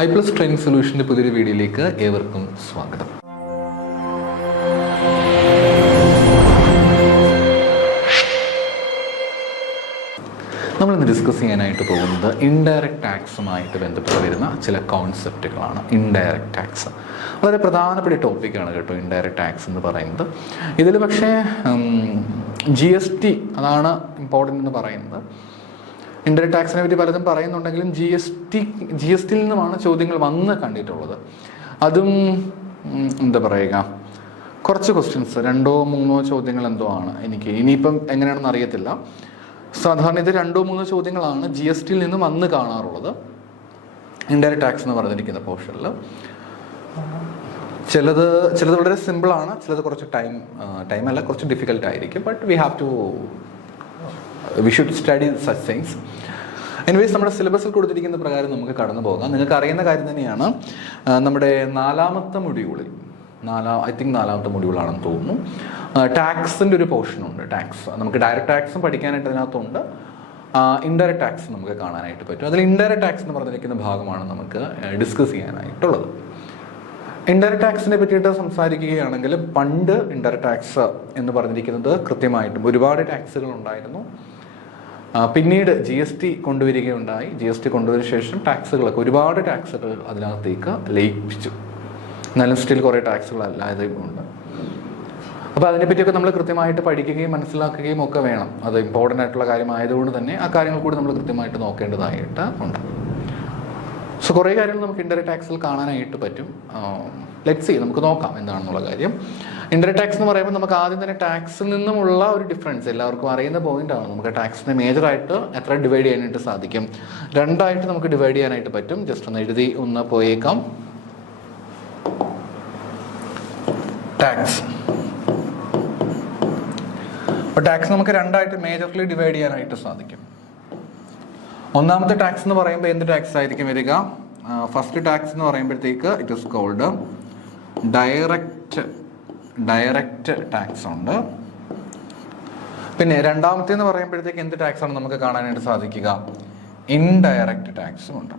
iPlus training സൊല്യൂഷൻ്റെ പുതിയൊരു വീഡിയോയിലേക്ക് ഏവർക്കും സ്വാഗതം. നമ്മളിന്ന് ഡിസ്കസ് ചെയ്യാനായിട്ട് പോകുന്നത് ഇൻഡയറക്റ്റ് ടാക്സുമായിട്ട് ബന്ധപ്പെട്ട് വരുന്ന ചില കോൺസെപ്റ്റുകളാണ്. ഇൻഡയറക്റ്റ് ടാക്സ് വളരെ പ്രധാനപ്പെട്ട ടോപ്പിക്കാണ് കേട്ടോ, ഇൻഡയറക്റ്റ് ടാക്സ് എന്ന് പറയുന്നത്. ഇതിൽ പക്ഷേ GST അതാണ് ഇമ്പോർട്ടൻ്റ് എന്ന് പറയുന്നത്. ഇൻഡയറക്റ്റ് ടാക്സിനെ പറ്റി പലതും പറയുന്നുണ്ടെങ്കിലും GSTയിൽ നിന്നുമാണ് ചോദ്യങ്ങൾ വന്ന് കണ്ടിട്ടുള്ളത്. അതും എന്താ പറയുക, കുറച്ച് ക്വസ്റ്റ്യൻസ്, 2-3 ചോദ്യങ്ങൾ എന്തോ ആണ്. എനിക്ക് ഇനിയിപ്പം എങ്ങനെയാണെന്ന് അറിയത്തില്ല. സാധാരണ ഇത് 2-3 ചോദ്യങ്ങളാണ് GSTയിൽ നിന്ന് വന്ന് കാണാറുള്ളത് ഇൻഡയറക്റ്റ് ടാക്സ് എന്ന് പറഞ്ഞിരിക്കുന്ന പോർഷനിൽ. ചിലത് വളരെ സിമ്പിളാണ്, ചിലത് കുറച്ച് ടൈം അല്ല, കുറച്ച് ഡിഫിക്കൽട്ട് ആയിരിക്കും. But we should study such things. Anyways, നമ്മുടെ സിലബസിൽ കൊടുത്തിരിക്കുന്ന പ്രകാരം നമുക്ക് കടന്നു പോകാം. നിങ്ങൾക്ക് അറിയുന്ന കാര്യം തന്നെയാണ്, നമ്മുടെ 4ാമത്തെ മൊഡ്യൂളിൽ, ഐ തിങ്ക് 4ാമത്തെ മൊഡ്യൂളാണെന്ന് തോന്നുന്നു, ടാക്സിൻ്റെ ഒരു പോർഷനുണ്ട്. ടാക്സ് നമുക്ക് ഡയറക്റ്റ് ടാക്സും പഠിക്കാനായിട്ട് അതിനകത്തുണ്ട്, ഇൻഡയറക്റ്റ് ടാക്സ് നമുക്ക് കാണാനായിട്ട് പറ്റും. അതിൽ ഇൻഡയറക്റ്റ് ടാക്സ് എന്ന് പറഞ്ഞിരിക്കുന്ന ഭാഗമാണ് നമുക്ക് ഡിസ്കസ് ചെയ്യാനായിട്ടുള്ളത്. ഇൻഡയറക്റ്റ് ടാക്സിനെ പറ്റിയിട്ട് സംസാരിക്കുകയാണെങ്കിൽ, പണ്ട് ഇൻഡയറക്റ്റ് ടാക്സ് എന്ന് പറഞ്ഞിരിക്കുന്നത് കൃത്യമായിട്ടും ഒരുപാട് ടാക്സുകൾ ഉണ്ടായിരുന്നു. പിന്നീട് GST കൊണ്ടുവരികയുണ്ടായി. GST കൊണ്ടുവരുന്ന ശേഷം ടാക്സുകളൊക്കെ, ഒരുപാട് ടാക്സുകൾ അതിനകത്തേക്ക് ലയിപ്പിച്ചു. എന്നാലും സ്റ്റിൽ കുറേ ടാക്സുകൾ അല്ലാതെയും ഉണ്ട്. അപ്പോൾ അതിനെപ്പറ്റിയൊക്കെ നമ്മൾ കൃത്യമായിട്ട് പഠിക്കുകയും മനസ്സിലാക്കുകയും ഒക്കെ വേണം. അത് ഇമ്പോർട്ടൻ്റ് ആയിട്ടുള്ള കാര്യമായതുകൊണ്ട് തന്നെ ആ കാര്യങ്ങൾ കൂടി നമ്മൾ കൃത്യമായിട്ട് നോക്കേണ്ടതായിട്ട് ഉണ്ട്. സോ കുറേ കാര്യങ്ങൾ നമുക്ക് ഇൻഡയറക്റ്റ് ടാക്സിൽ കാണാനായിട്ട് പറ്റും. ലെറ്റ്സ് സീ, നമുക്ക് നോക്കാം എന്താണെന്നുള്ള കാര്യം. ഇൻഡയറക്റ്റ് ടാക്സ് എന്ന് പറയുമ്പോൾ നമുക്ക് ആദ്യം തന്നെ ടാക്സിൽ നിന്നുമുള്ള ഒരു ഡിഫറൻസ് എല്ലാവർക്കും അറിയുന്ന പോയിന്റാണ്. നമുക്ക് ടാക്സിനെ മേജറായിട്ട് എത്ര ഡിവൈഡ് ചെയ്യാനായിട്ട് സാധിക്കും? 2ആയിട്ട് നമുക്ക് ഡിവൈഡ് ചെയ്യാനായിട്ട് പറ്റും. ജസ്റ്റ് ഒന്ന് എഴുതി ഒന്ന് പോയേക്കാം. ടാക്സ്, അപ്പോൾ ടാക്സ് നമുക്ക് 2ആയിട്ട് മേജർലി ഡിവൈഡ് ചെയ്യാനായിട്ട് സാധിക്കും. ഒന്നാമത്തെ ടാക്സ് എന്ന് പറയുമ്പോൾ എന്ത് ടാക്സ് ആയിരിക്കും വരിക? ഫസ്റ്റ് ടാക്സ് എന്ന് പറയുമ്പോഴത്തേക്ക് it is called direct tax ഉണ്ട്. പിന്നെ രണ്ടാമത്തെ എന്ന് പറയുമ്പോഴത്തേക്ക് എന്ത് ടാക്സ് ആണ് നമുക്ക് കാണാനായിട്ട് സാധിക്കുക? ഇൻഡയറക്റ്റ് ടാക്സും ഉണ്ട്.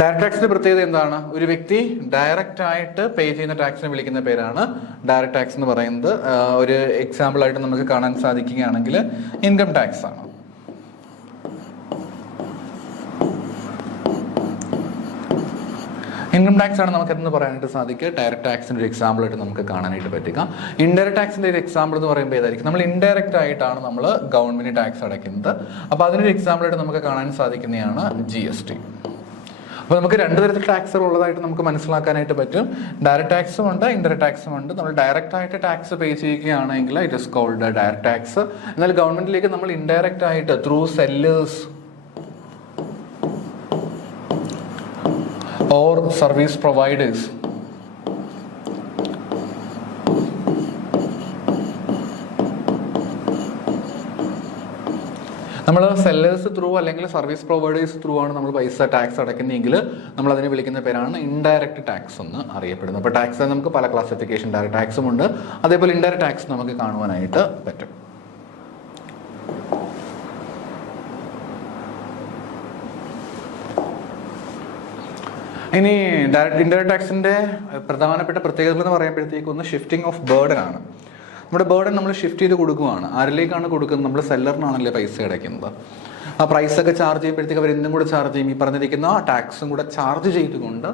ഡയറക്റ്റ് ടാക്സിന്റെ പ്രത്യേകത എന്താണ്? ഒരു വ്യക്തി ഡയറക്റ്റ് ആയിട്ട് പേ ചെയ്യുന്ന ടാക്സിനെ വിളിക്കുന്ന പേരാണ് ഡയറക്റ്റ് ടാക്സ് എന്ന് പറയുന്നത്. ഒരു എക്സാമ്പിൾ ആയിട്ട് നമുക്ക് കാണാൻ സാധിക്കുകയാണെങ്കിൽ ഇൻകം ടാക്സ് ആണ്. ഇൻകം ടാക്സ് ആണ് നമുക്ക് എന്ന് പറയാനായിട്ട് സാധിക്കുക. ഡയറക്റ്റ് ടാക്സിന്റെ ഒരു എക്സാമ്പിൾ ആയിട്ട് നമുക്ക് കാണാനായിട്ട് പറ്റുക. ഇൻഡയറക്റ്റ് ടാക്സിന്റെ ഒരു എക്സാമ്പിൾ എന്ന് പറയുമ്പോൾ ഏതായിരിക്കും? നമ്മൾ ഇൻഡയറക്റ്റ് ആയിട്ടാണ് നമ്മൾ ഗവൺമെന്റ് ടാക്സ് അടയ്ക്കുന്നത്. അപ്പോൾ അതിനൊരു എക്സാമ്പിൾ ആയിട്ട് നമുക്ക് കാണാൻ സാധിക്കുന്നതാണ് GST. അപ്പോൾ നമുക്ക് 2 തരത്തിൽ ടാക്സുകൾ ഉള്ളതായിട്ട് നമുക്ക് മനസ്സിലാക്കാനായിട്ട് പറ്റും. ഡയറക്റ്റ് ടാക്സും ഉണ്ട്, ഇൻഡയറക്റ്റ് ടാക്സും ഉണ്ട്. നമ്മൾ ഡയറക്റ്റ് ആയിട്ട് ടാക്സ് പേ ചെയ്യുകയാണെങ്കിൽ it is called direct tax. എന്നാൽ ഗവൺമെന്റിലേക്ക് നമ്മൾ ഇൻഡയറക്റ്റ് ആയിട്ട് through sellers or service providers നമ്മൾ സെല്ലേഴ്സ് ത്രൂ അല്ലെങ്കിൽ സർവീസ് പ്രൊവൈഡേഴ്സ് ത്രൂ ആണ് നമ്മൾ ടാക്സ് അടയ്ക്കുന്നതെങ്കിൽ നമ്മൾ അതിനെ വിളിക്കുന്ന പേരാണ് ഇൻഡയറക്റ്റ് ടാക്സ് എന്ന് അറിയപ്പെടുന്നത്. അപ്പോൾ ടാക്സ് നമുക്ക് പല ക്ലാസിഫിക്കേഷൻ, ഡയറക്റ്റ് ടാക്സും ഉണ്ട്, അതേപോലെ ഇൻഡയറക്റ്റ് ടാക്സ് നമുക്ക് കാണുവാനായിട്ട് പറ്റും. ഇനി ഇൻഡയറക്റ്റ് ടാക്സിന്റെ പ്രധാനപ്പെട്ട പ്രത്യേകതകൾ എന്ന് പറയുമ്പോഴത്തേക്ക് ഒന്ന് ഷിഫ്റ്റിംഗ് ഓഫ് ബേർഡൻ ആണ്. നമ്മുടെ ബേർഡൻ നമ്മൾ ഷിഫ്റ്റ് ചെയ്ത് കൊടുക്കുകയാണ്. ആരിലേക്കാണ് കൊടുക്കുന്നത്? നമ്മൾ സെല്ലറിനാണല്ലേ പൈസ അടയ്ക്കുന്നത്. ആ പ്രൈസൊക്കെ ചാർജ് ചെയ്യുമ്പോഴത്തേക്ക് അവർ എന്തും കൂടെ ചാർജ് ചെയ്യും. ഈ പറഞ്ഞിരിക്കുന്ന ടാക്സും കൂടെ ചാർജ് ചെയ്തുകൊണ്ട്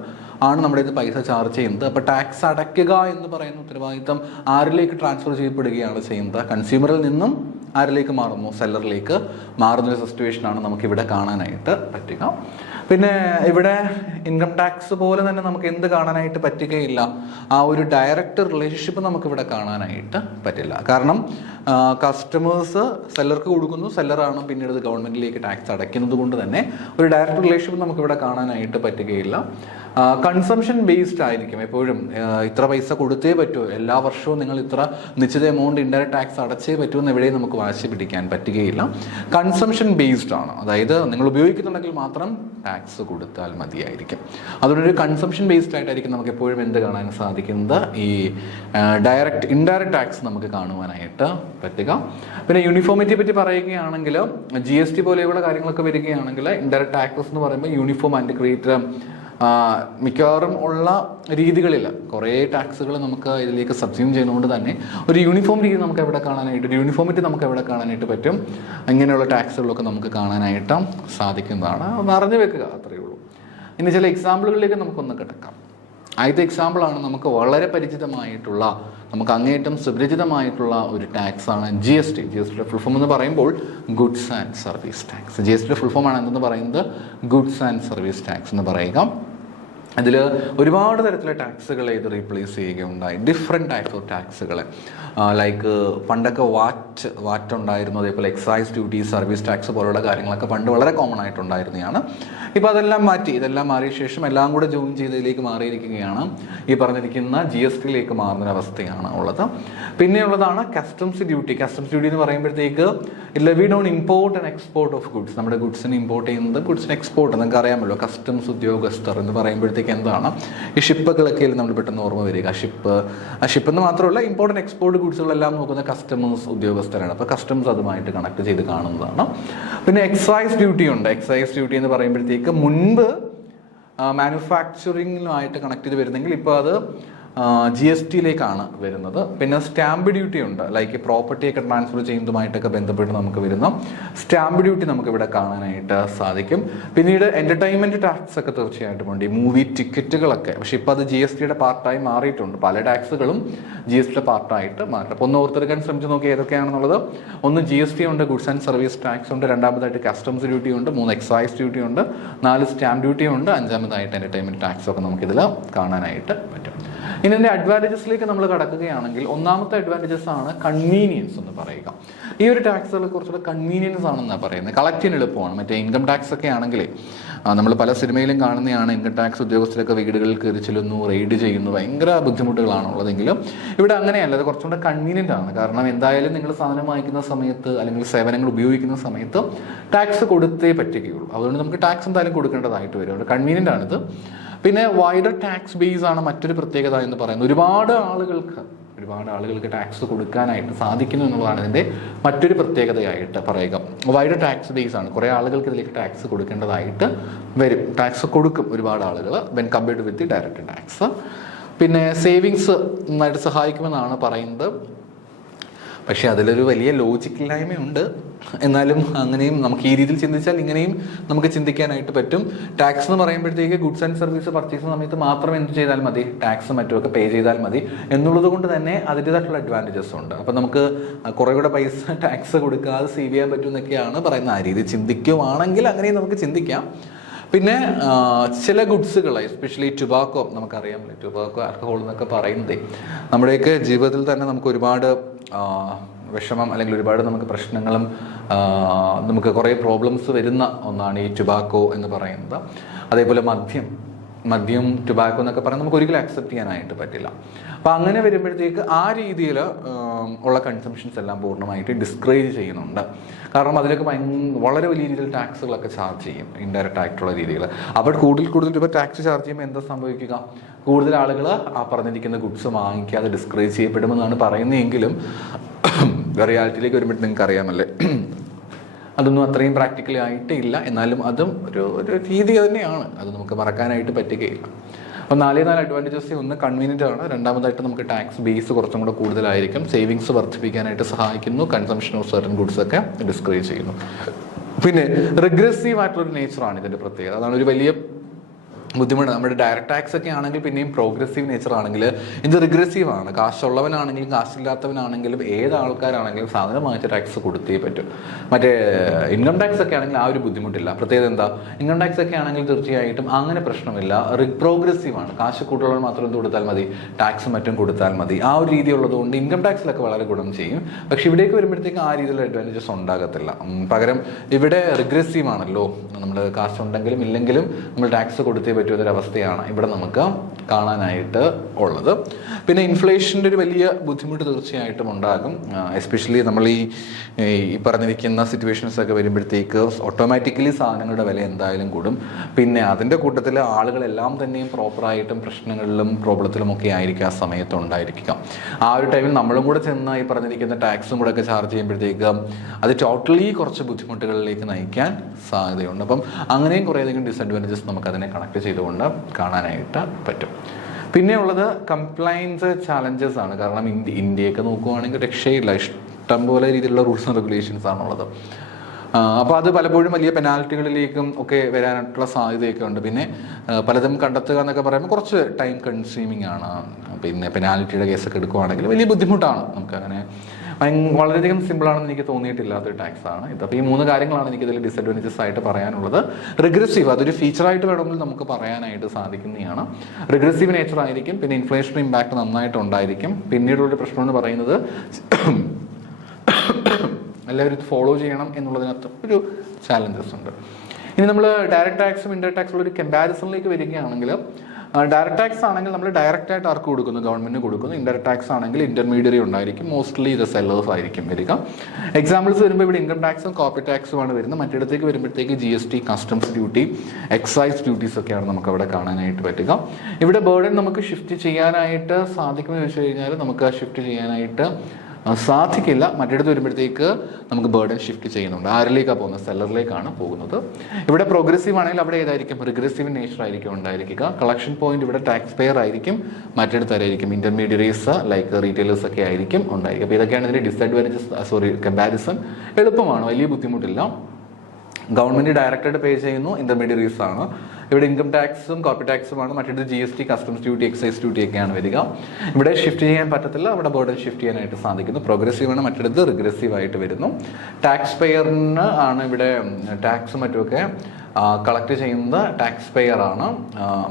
ആണ് നമ്മുടെ ഇത് പൈസ ചാർജ് ചെയ്യുന്നത്. അപ്പോൾ ടാക്സ് അടയ്ക്കുക എന്ന് പറയുന്ന ഉത്തരവാദിത്തം ആരിലേക്ക് ട്രാൻസ്ഫർ ചെയ്യപ്പെടുകയാണ് ചെയ്യുന്നത്? കൺസ്യൂമറിൽ നിന്നും ആരിലേക്ക് മാറുന്നു? സെല്ലറിലേക്ക് മാറുന്നൊരു സിറ്റുവേഷനാണ് നമുക്കിവിടെ കാണാനായിട്ട് പറ്റുക. പിന്നെ ഇവിടെ ഇൻകം ടാക്സ് പോലെ തന്നെ നമുക്ക് എന്ത് കാണാനായിട്ട് പറ്റുകയില്ല? ആ ഒരു ഡയറക്റ്റ് റിലേഷൻഷിപ്പ് നമുക്കിവിടെ കാണാനായിട്ട് പറ്റില്ല. കാരണം കസ്റ്റമേഴ്സ് സെല്ലർക്ക് കൊടുക്കുന്നു, സെല്ലറാണ് പിന്നീട് ഗവൺമെന്റിലേക്ക് ടാക്സ് അടയ്ക്കുന്നത് കൊണ്ട് തന്നെ ഒരു ഡയറക്റ്റ് റിലേഷൻഷിപ്പ് നമുക്കിവിടെ കാണാനായിട്ട് പറ്റുകയില്ല. കൺസംഷൻ ബേസ്ഡ് ആയിരിക്കും എപ്പോഴും. ഇത്ര പൈസ കൊടുത്തേ പറ്റുമോ, എല്ലാ വർഷവും നിങ്ങൾ ഇത്ര നിശ്ചിത എമൗണ്ട് ഇൻഡയറക്റ്റ് ടാക്സ് അടച്ചേ പറ്റുമെന്ന് എവിടെയും നമുക്ക് വാശി പിടിക്കാൻ പറ്റുകയില്ല. കൺസംഷൻ ബേസ്ഡ് ആണ്, അതായത് നിങ്ങൾ ഉപയോഗിക്കുന്നുണ്ടെങ്കിൽ മാത്രം ടാക്സ് കൊടുത്താൽ മതിയായിരിക്കും. അതുകൊണ്ട് ഒരു കൺസംഷൻ ബേസ്ഡ് ആയിട്ടായിരിക്കും നമുക്ക് എപ്പോഴും എന്ത് കാണാൻ സാധിക്കുന്നത്, ഈ ഇൻഡയറക്റ്റ് ടാക്സ് നമുക്ക് കാണുവാനായിട്ട് പറ്റുക. പിന്നെ യൂണിഫോമിറ്റിയെ പറ്റി പറയുകയാണെങ്കിൽ GST പോലെയുള്ള കാര്യങ്ങളൊക്കെ വരികയാണെങ്കിൽ ഇൻഡയറക്റ്റ് ടാക്സസ് എന്ന് പറയുമ്പോൾ യൂണിഫോം ആൻഡ് ക്രിയേറ്റ് മിക്കവാറും ഉള്ള രീതികളിൽ കുറേ ടാക്സുകൾ നമുക്ക് ഇതിലേക്ക് സബ്സ്യൂം ചെയ്യുന്നതുകൊണ്ട് തന്നെ ഒരു യൂണിഫോം രീതി നമുക്ക് എവിടെ കാണാനായിട്ട്, ഒരു യൂണിഫോമിറ്റി നമുക്ക് എവിടെ കാണാനായിട്ട് പറ്റും, ഇങ്ങനെയുള്ള ടാക്സുകളൊക്കെ നമുക്ക് കാണാനായിട്ട് സാധിക്കുന്നതാണ്. ഒന്ന് അറിഞ്ഞു വെക്കുക, അത്രയേ ഉള്ളൂ. ഇനി ചില എക്സാമ്പിളുകളിലേക്ക് നമുക്കൊന്ന് കിടക്കാം. ആദ്യത്തെ എക്സാമ്പിളാണ് നമുക്ക് വളരെ പരിചിതമായിട്ടുള്ള, നമുക്ക് അങ്ങേയറ്റം സുപരിചിതമായിട്ടുള്ള ഒരു ടാക്സാണ് GST. GSTയുടെ ഫുൾ ഫോം എന്ന് പറയുമ്പോൾ ഗുഡ്സ് ആൻഡ് സർവീസ് ടാക്സ്. GSTയുടെ ഫുൾ ഫോം ആണ് എന്തെന്ന് പറയുന്നത്, ഗുഡ്സ് ആൻഡ് സർവീസ് ടാക്സ് എന്ന് പറയുക. അതിൽ ഒരുപാട് തരത്തിലുള്ള ടാക്സുകളെ ഇത് റീപ്ലേസ് ചെയ്യുകയുണ്ടായി, ഡിഫറെൻറ്റ് ടൈപ്സ് ഓഫ് ടാക്സുകൾ. ലൈക്ക് പണ്ടൊക്കെ വാറ്റ് ഉണ്ടായിരുന്നു, അതേപോലെ എക്സൈസ് ഡ്യൂട്ടി, സർവീസ് ടാക്സ് പോലുള്ള കാര്യങ്ങളൊക്കെ പണ്ട് വളരെ കോമൺ ആയിട്ടുണ്ടായിരുന്നതാണ്. ഇപ്പോൾ അതെല്ലാം മാറ്റി, ഇതെല്ലാം മാറിയ ശേഷം എല്ലാം കൂടെ ജോയിൻ ചെയ്തതിലേക്ക് മാറിയിരിക്കുകയാണ്. ഈ പറഞ്ഞിരിക്കുന്ന GSTയിലേക്ക് മാറുന്ന അവസ്ഥയാണ് ഉള്ളത്. പിന്നെയുള്ളതാണ് കസ്റ്റംസ് ഡ്യൂട്ടി. കസ്റ്റംസ് ഡ്യൂട്ടി എന്ന് പറയുമ്പോഴത്തേക്ക് levied on import and export of goods. നമ്മുടെ ഗുഡ്സിന് ഇമ്പോർട്ട് ചെയ്യുന്നത്, ഗുഡ്സിന് എക്സ്പോർട്ട്, നിങ്ങൾക്ക് അറിയാമല്ലോ. കസ്റ്റംസ് ഉദ്യോഗസ്ഥർ എന്ന് പറയുമ്പോഴത്തേക്ക് എന്താണ്, ഈ ഷിപ്പുകളൊക്കെ നമ്മൾ പെട്ടെന്ന് ഓർമ്മ വരിക. ഷിപ്പ് എന്ന് മാത്രമല്ല, ഇമ്പോർട്ട് ആൻഡ് എക്സ്പോർട്ട് ഗുഡ്സുകളെല്ലാം നോക്കുന്ന കസ്റ്റംസ് ഉദ്യോഗസ്ഥരാണ്. അപ്പോൾ കസ്റ്റംസ് അതുമായിട്ട് കണക്ട് ചെയ്ത് കാണുന്നതാണ്. പിന്നെ എക്സൈസ് ഡ്യൂട്ടി ഉണ്ട്. എക്സൈസ് ഡ്യൂട്ടി എന്ന് പറയുമ്പോഴത്തേക്ക് മുൻപ് മാനുഫാക്ചറിങ്ങിലുമായിട്ട് കണക്ട് ചെയ്ത് വരുന്നെങ്കിൽ ഇപ്പോൾ അത് GSTയിലേക്കാണ് വരുന്നത്. പിന്നെ സ്റ്റാമ്പ് ഡ്യൂട്ടി ഉണ്ട്, ലൈക്ക് പ്രോപ്പർട്ടിയൊക്കെ ട്രാൻസ്ഫർ ചെയ്യുന്നതുമായിട്ടൊക്കെ ബന്ധപ്പെട്ട് നമുക്ക് വരുന്ന സ്റ്റാമ്പ് ഡ്യൂട്ടി നമുക്ക് ഇവിടെ കാണാനായിട്ട് സാധിക്കും. പിന്നീട് എൻ്റർടൈൻമെൻറ്റ് ടാക്സ് ഒക്കെ തീർച്ചയായിട്ടും ഉണ്ട്, ഈ മൂവി ടിക്കറ്റുകളൊക്കെ. പക്ഷേ ഇപ്പോൾ അത് GSTയുടെ പാർട്ടായി മാറിയിട്ടുണ്ട്. പല ടാക്സുകളും GSTയുടെ പാർട്ടായിട്ട് മാറിയിട്ട്. അപ്പോൾ ഒന്ന് ഓർത്തെടുക്കാൻ ശ്രമിച്ച് നോക്കി ഏതൊക്കെയാണെന്നുള്ളത്. ഒന്ന് GST ഉണ്ട്, ഗുഡ്സ് ആൻഡ് സർവീസ് ടാക്സ് ഉണ്ട്, രണ്ടാമതായിട്ട് കസ്റ്റംസ് ഡ്യൂട്ടി ഉണ്ട്, 3 എക്സൈസ് ഡ്യൂട്ടി ഉണ്ട്, 4 സ്റ്റാമ്പ് ഡ്യൂട്ടി ഉണ്ട്, 5-ാമതായിട്ട് എൻ്റർടൈൻമെൻറ്റ് ടാക്സ് ഒക്കെ നമുക്കിതിൽ കാണാനായിട്ട് പറ്റും. ഇനി ഇതിൻ്റെ അഡ്വാൻറ്റേജസിലേക്ക് നമ്മൾ കടക്കുകയാണെങ്കിൽ ഒന്നാമത്തെ അഡ്വാൻറ്റേജസ് ആണ് കൺവീനിയൻസ് എന്ന് പറയുക. ഈ ഒരു ടാക്സുകളെ കുറിച്ചുള്ള കൺവീനിയൻസ് ആണെന്നാണ് പറയുന്നത്. കളക്ട് ചെയ്യാൻ എളുപ്പമാണ്. മറ്റേ ഇൻകം ടാക്സ് ഒക്കെ ആണെങ്കിൽ നമ്മൾ പല സിനിമയിലും കാണുന്നതാണ്, ഇൻകം ടാക്സ് ഉദ്യോഗസ്ഥരൊക്കെ വീടുകളിൽ കയറി ചെല്ലുന്നു, റെയ്ഡ് ചെയ്യുന്നു, ഭയങ്കര ബുദ്ധിമുട്ടുകളാണുള്ളതെങ്കിലും ഇവിടെ അങ്ങനെയല്ല. അത് കുറച്ചുകൂടെ കൺവീനിയൻ്റ് ആണ്. കാരണം എന്തായാലും നിങ്ങൾ സാധനം വാങ്ങിക്കുന്ന സമയത്ത് അല്ലെങ്കിൽ സേവനങ്ങൾ ഉപയോഗിക്കുന്ന സമയത്ത് ടാക്സ് കൊടുത്തേ പറ്റുകയുള്ളൂ. അതുകൊണ്ട് നമുക്ക് ടാക്സ് എന്തായാലും കൊടുക്കേണ്ടതായിട്ട് വരും. അവിടെ കൺവീനിയൻ്റ് ആണിത്. പിന്നെ വൈഡർ ടാക്സ് ബേസ് ആണ് മറ്റൊരു പ്രത്യേകത എന്ന് പറയുന്നത്. ഒരുപാട് ആളുകൾക്ക് ടാക്സ് കൊടുക്കാനായിട്ട് സാധിക്കുന്നു എന്നുള്ളതാണ് ഇതിൻ്റെ മറ്റൊരു പ്രത്യേകതയായിട്ട് പറയുക. വൈഡർ ടാക്സ് ബേസ് ആണ്, കുറേ ആളുകൾക്ക് ഇതിലേക്ക് ടാക്സ് കൊടുക്കേണ്ടതായിട്ട് വരും. ടാക്സ് കൊടുക്കും ഒരുപാട് ആളുകൾ when compared with the direct tax. പിന്നെ സേവിങ്സ് നന്നായിട്ട് സഹായിക്കുമെന്നാണ് പറയുന്നത്. പക്ഷേ അതിലൊരു വലിയ ലോജിക്കില്ലായ്മയുണ്ട്. എന്നാലും അങ്ങനെയും നമുക്ക് ഈ രീതിയിൽ ചിന്തിച്ചാൽ ഇങ്ങനെയും നമുക്ക് ചിന്തിക്കാനായിട്ട് പറ്റും. ടാക്സ് എന്ന് പറയുമ്പോഴത്തേക്ക് ഗുഡ്സ് ആൻഡ് സർവീസ് പർച്ചേസ് ചെയ്യുന്ന സമയത്ത് മാത്രം എന്ത് ചെയ്താൽ മതി, ടാക്സ് മറ്റുമൊക്കെ പേ ചെയ്താൽ മതി എന്നുള്ളത് കൊണ്ട് തന്നെ അതിൻ്റെതായിട്ടുള്ള അഡ്വാൻറ്റേജസ് ഉണ്ട്. അപ്പം നമുക്ക് കുറേ കൂടെ പൈസ ടാക്സ് കൊടുക്കാതെ സേവ് ചെയ്യാൻ പറ്റും എന്നൊക്കെയാണ് പറയുന്നത്. ആ രീതി ചിന്തിക്കുവാണെങ്കിൽ അങ്ങനെയും നമുക്ക് ചിന്തിക്കാം. പിന്നെ ചില ഗുഡ്സുകൾ, എസ്പെഷ്യലി ടുബാക്കോ, നമുക്കറിയാമല്ലോ ടുബാക്കോ, ആൽക്കഹോൾ എന്നൊക്കെ പറയുന്നത് നമ്മുടെയൊക്കെ ജീവിതത്തിൽ തന്നെ നമുക്ക് ഒരുപാട് വിഷമം അല്ലെങ്കിൽ ഒരുപാട് നമുക്ക് പ്രശ്നങ്ങളും നമുക്ക് കുറേ പ്രോബ്ലംസ് വരുന്ന ഒന്നാണ് ഈ ടുബാക്കോ എന്ന് പറയുന്നത്. അതേപോലെ മദ്യം ടുബാക്കോ എന്നൊക്കെ പറയുന്നത് നമുക്ക് ഒരിക്കലും അക്സെപ്റ്റ് ചെയ്യാനായിട്ട് പറ്റില്ല. അപ്പോൾ അങ്ങനെ വരുമ്പോഴത്തേക്ക് ആ രീതിയിൽ ഉള്ള കൺസംഷൻസ് എല്ലാം പൂർണ്ണമായിട്ട് ഡിസ്കറേജ് ചെയ്യുന്നുണ്ട്. കാരണം അതിലൊക്കെ വളരെ വലിയ രീതിയിൽ ടാക്സുകളൊക്കെ ചാർജ് ചെയ്യും, ഇൻഡയറക്റ്റ് ആയിട്ടുള്ള രീതികൾ. അപ്പോൾ കൂടുതൽ രൂപ ടാക്സ് ചാർജ് ചെയ്യുമ്പോൾ എന്താ സംഭവിക്കുക, കൂടുതൽ ആളുകൾ ആ പറഞ്ഞിരിക്കുന്ന ഗുഡ്സ് വാങ്ങിക്കാതെ ഡിസ്കറേജ് ചെയ്യപ്പെടുമെന്നാണ് പറയുന്നതെങ്കിലും റിയാലിറ്റിയിലേക്ക് വരുമ്പോൾ നിങ്ങൾക്ക് അറിയാമല്ലേ, അതൊന്നും അത്രയും പ്രാക്ടിക്കലി ആയിട്ടേ ഇല്ല. എന്നാലും അതും ഒരു രീതി തന്നെയാണ്, അത് നമുക്ക് മറക്കാനായിട്ട് പറ്റുകയില്ല. അപ്പോൾ 4 അഡ്വാൻറ്റേജസ്. ഒന്ന് കൺവീനിയൻ്റ് ആണ്, രണ്ടാമതായിട്ട് നമുക്ക് ടാക്സ് ബേസ് കുറച്ചും കൂടെ കൂടുതലായിരിക്കും, സേവിങ്സ് വർദ്ധിപ്പിക്കാനായിട്ട് സഹായിക്കുന്നു, കൺസംഷൻ ഓഫ് സർട്ടൻ ഗുഡ്സ് ഒക്കെ ഡിസ്കറേജ് ചെയ്യുന്നു. പിന്നെ റിഗ്രസീവ് ആയിട്ടുള്ളൊരു നേച്ചറാണ് ഇതിൻ്റെ പ്രത്യേകത. അതാണ് ഒരു വലിയ ബുദ്ധിമുട്ട്. നമ്മുടെ ഡയറക്റ്റ് ടാക്സ് ഒക്കെ ആണെങ്കിൽ പിന്നെയും പ്രോഗ്രസീവ് നേച്ചർ ആണെങ്കിൽ ഇത് റിഗ്രസീവ് ആണ്. കാശുള്ളവനാണെങ്കിലും കാശില്ലാത്തവനാണെങ്കിലും ഏത് ആൾക്കാരാണെങ്കിലും സാധനം വാങ്ങിച്ച ടാക്സ് കൊടുത്തേ പറ്റും. മറ്റേ ഇൻകം ടാക്സ് ഒക്കെ ആണെങ്കിൽ ആ ഒരു ബുദ്ധിമുട്ടില്ല. പ്രത്യേകത എന്താ, ഇൻകം ടാക്സ് ഒക്കെ ആണെങ്കിൽ തീർച്ചയായിട്ടും അങ്ങനെ പ്രശ്നമില്ല, പ്രോഗ്രസീവ് ആണ്. കാശ് കൂടുതലുള്ളവർ മാത്രം എന്ത് കൊടുത്താൽ മതി, ടാക്സ് മറ്റും കൊടുത്താൽ മതി. ആ ഒരു രീതി ഉള്ളതുകൊണ്ട് ഇൻകം ടാക്സിലൊക്കെ വളരെ ഗുണം ചെയ്യും. പക്ഷെ ഇവിടേക്ക് വരുമ്പോഴത്തേക്ക് ആ രീതിയിലുള്ള അഡ്വാൻറ്റേജസ് ഉണ്ടാകത്തില്ല. പകരം ഇവിടെ റിഗ്രസീവ് ആണല്ലോ, നമ്മൾ കാശുണ്ടെങ്കിലും ഇല്ലെങ്കിലും നമ്മൾ ടാക്സ് കൊടുത്തേ പറ്റുന്നൊരവസ്ഥയാണ് ഇവിടെ നമുക്ക് കാണാനായിട്ട് ഉള്ളത്. പിന്നെ ഇൻഫ്ലേഷൻ്റെ ഒരു വലിയ ബുദ്ധിമുട്ട് തീർച്ചയായിട്ടും ഉണ്ടാകും. എസ്പെഷ്യലി നമ്മൾ ഈ പറഞ്ഞിരിക്കുന്ന സിറ്റുവേഷൻസ് ഒക്കെ വരുമ്പോഴത്തേക്ക് ഓട്ടോമാറ്റിക്കലി സാധനങ്ങളുടെ വില എന്തായാലും കൂടും. പിന്നെ അതിൻ്റെ കൂട്ടത്തിൽ ആളുകളെല്ലാം തന്നെയും പ്രോപ്പറായിട്ടും പ്രശ്നങ്ങളിലും പ്രോബ്ലത്തിലും ഒക്കെ ആയിരിക്കും ആ സമയത്ത് ഉണ്ടായിരിക്കുക. ആ ഒരു ടൈമിൽ നമ്മളും കൂടെ ചെന്ന് ഈ പറഞ്ഞിരിക്കുന്ന ടാക്സും കൂടെ ഒക്കെ ചാർജ് ചെയ്യുമ്പോഴത്തേക്ക് അത് ടോട്ടലി കുറച്ച് ബുദ്ധിമുട്ടുകളിലേക്ക് നയിക്കാൻ സാധ്യതയുണ്ട്. അപ്പം അങ്ങനെയും കുറേയധികം ഡിസഡ്വാൻറ്റേജസ് നമുക്കതിനെ കണക്ട് ചെയ്തുകൊണ്ട് കാണാനായിട്ട് പറ്റും. പിന്നെ ഉള്ളത് കംപ്ലയൻസ് ചാലഞ്ചസ് ആണ്. കാരണം ഇന്ത്യയൊക്കെ നോക്കുകയാണെങ്കിൽ രക്ഷയില്ല, ഇഷ്ടംപോലെ രീതിയിലുള്ള റൂൾസ് ആൻഡ് റെഗുലേഷൻസ് ആണുള്ളത്. അപ്പോൾ അത് പലപ്പോഴും വലിയ പെനാൽറ്റികളിലേക്കും ഒക്കെ വരാനായിട്ടുള്ള സാധ്യതയൊക്കെ ഉണ്ട്. പിന്നെ പലതും കണ്ടെത്തുക എന്നൊക്കെ പറയുമ്പോൾ കുറച്ച് ടൈം കൺസ്യൂമിങ് ആണ്. പിന്നെ പെനാൽറ്റിയുടെ കേസൊക്കെ എടുക്കുകയാണെങ്കിൽ വലിയ ബുദ്ധിമുട്ടാണ്. നമുക്കങ്ങനെ വളരെയധികം സിമ്പിളാണെന്ന് എനിക്ക് തോന്നിയിട്ടില്ലാത്തൊരു ടാക്സ് ആണ് ഇത്. അപ്പോൾ ഈ 3 കാര്യങ്ങളാണ് എനിക്കിതിൽ ഡിസഡ്വാൻറ്റേജസ് ആയിട്ട് പറയാനുള്ളത്. റിഗ്രസീവ്, അതൊരു ഫീച്ചറായിട്ട് വേണമെങ്കിൽ നമുക്ക് പറയാനായിട്ട് സാധിക്കുന്നതാണ്. റിഗ്രസീവ് നേച്ചർ ആയിരിക്കും. പിന്നെ ഇൻഫ്ലേഷൻ ഇമ്പാക്ട് നന്നായിട്ട് ഉണ്ടായിരിക്കും. പിന്നീടുള്ളൊരു പ്രശ്നം എന്ന് പറയുന്നത് എല്ലാവരും ഇത് ഫോളോ ചെയ്യണം എന്നുള്ളതിനകത്ത് ഒരു ചാലഞ്ചസ് ഉണ്ട്. ഇനി നമ്മൾ ഡയറക്റ്റ് ടാക്സും ഇൻഡയറക്റ്റ് ടാക്സുള്ള ഒരു കമ്പാരിസണിലേക്ക് വരികയാണെങ്കിൽ, ഡയറക്റ്റ് ടാക്സ് ആണെങ്കിൽ നമ്മൾ ഡയറക്റ്റ് ആയിട്ട് ആർക്ക് കൊടുക്കുന്നു? ഗവൺമെന്റിന് കൊടുക്കുന്നു. ഇൻഡയറക്റ്റ് ടാക്സ് ആണെങ്കിൽ ഇന്റർമീഡിയറി ഉണ്ടായിരിക്കും. മോസ്റ്റ്ലി ഇത് സെല്ലേഴ്സ് ആയിരിക്കും വരിക. എക്സാമ്പിൾസ് വരുമ്പോൾ ഇവിടെ ഇൻകം ടാക്സും കോർപ്പറേറ്റ് ടാക്സുമാണ് വരുന്നത്. മറ്റിടത്തേക്ക് വരുമ്പോഴത്തേക്ക് GST, customs duty, excise duties ഒക്കെയാണ് നമുക്ക് അവിടെ കാണാനായിട്ട് പറ്റുക. ഇവിടെ ബേർഡൻ നമുക്ക് ഷിഫ്റ്റ് ചെയ്യാനായിട്ട് സാധിക്കുമെന്ന് വെച്ച് കഴിഞ്ഞാൽ നമുക്ക് ഷിഫ്റ്റ് ചെയ്യാനായിട്ട് സാധിക്കില്ല. മറ്റിടത്ത് വരുമ്പോഴത്തേക്ക് നമുക്ക് ബേർഡൻ ഷിഫ്റ്റ് ചെയ്യുന്നുണ്ട്. ആരിലേക്കാണ് പോകുന്നത്? സെല്ലറിലേക്കാണ് പോകുന്നത്. ഇവിടെ പ്രോഗ്രസീവ് ആണെങ്കിൽ അവിടെ ഏതായിരിക്കും? റിഗ്രസീവ് നേച്ചർ ആയിരിക്കും ഉണ്ടായിരിക്കുക. കളക്ഷൻ പോയിന്റ് ഇവിടെ ടാക്സ് പെയർ ആയിരിക്കും. മറ്റിടത്തായിരിക്കും ഇന്റർമീഡിയറീസ് ലൈക്ക് റീറ്റെയിലേഴ്സ് ഒക്കെ ആയിരിക്കും ഉണ്ടായിരിക്കും. അപ്പോൾ ഇതൊക്കെയാണ് ഇതിന്റെ ഡിസഡ്വാൻറ്റേജസ്. കമ്പാരിസൺ എളുപ്പമാണ്, വലിയ ബുദ്ധിമുട്ടില്ല. ഗവൺമെന്റ് ഡയറക്റ്റായിട്ട് പേ ചെയ്യുന്നു, ഇന്റർമീഡിയറീസ് ആണ്. ഇവിടെ ഇൻകം ടാക്സും കോർപ്പറേറ്റ് ടാക്സുമാണ്. മറ്റൊരു GST, customs duty, excise duty ഒക്കെയാണ് വരിക. ഇവിടെ ഷിഫ്റ്റ് ചെയ്യാൻ പറ്റത്തില്ല, അവിടെ ബേർഡൻ ഷിഫ്റ്റ് ചെയ്യാനായിട്ട് സാധിക്കുന്നു. പ്രോഗ്രസീവ് ആണ്, മറ്റിടത്ത് റിഗ്രസീവ് ആയിട്ട് വരുന്നു. ടാക്സ് പെയറിന് ആണ് ഇവിടെ ടാക്സും മറ്റുമൊക്കെ കളക്ട് ചെയ്യുന്നത് ടാക്സ് പെയർ ആണ്.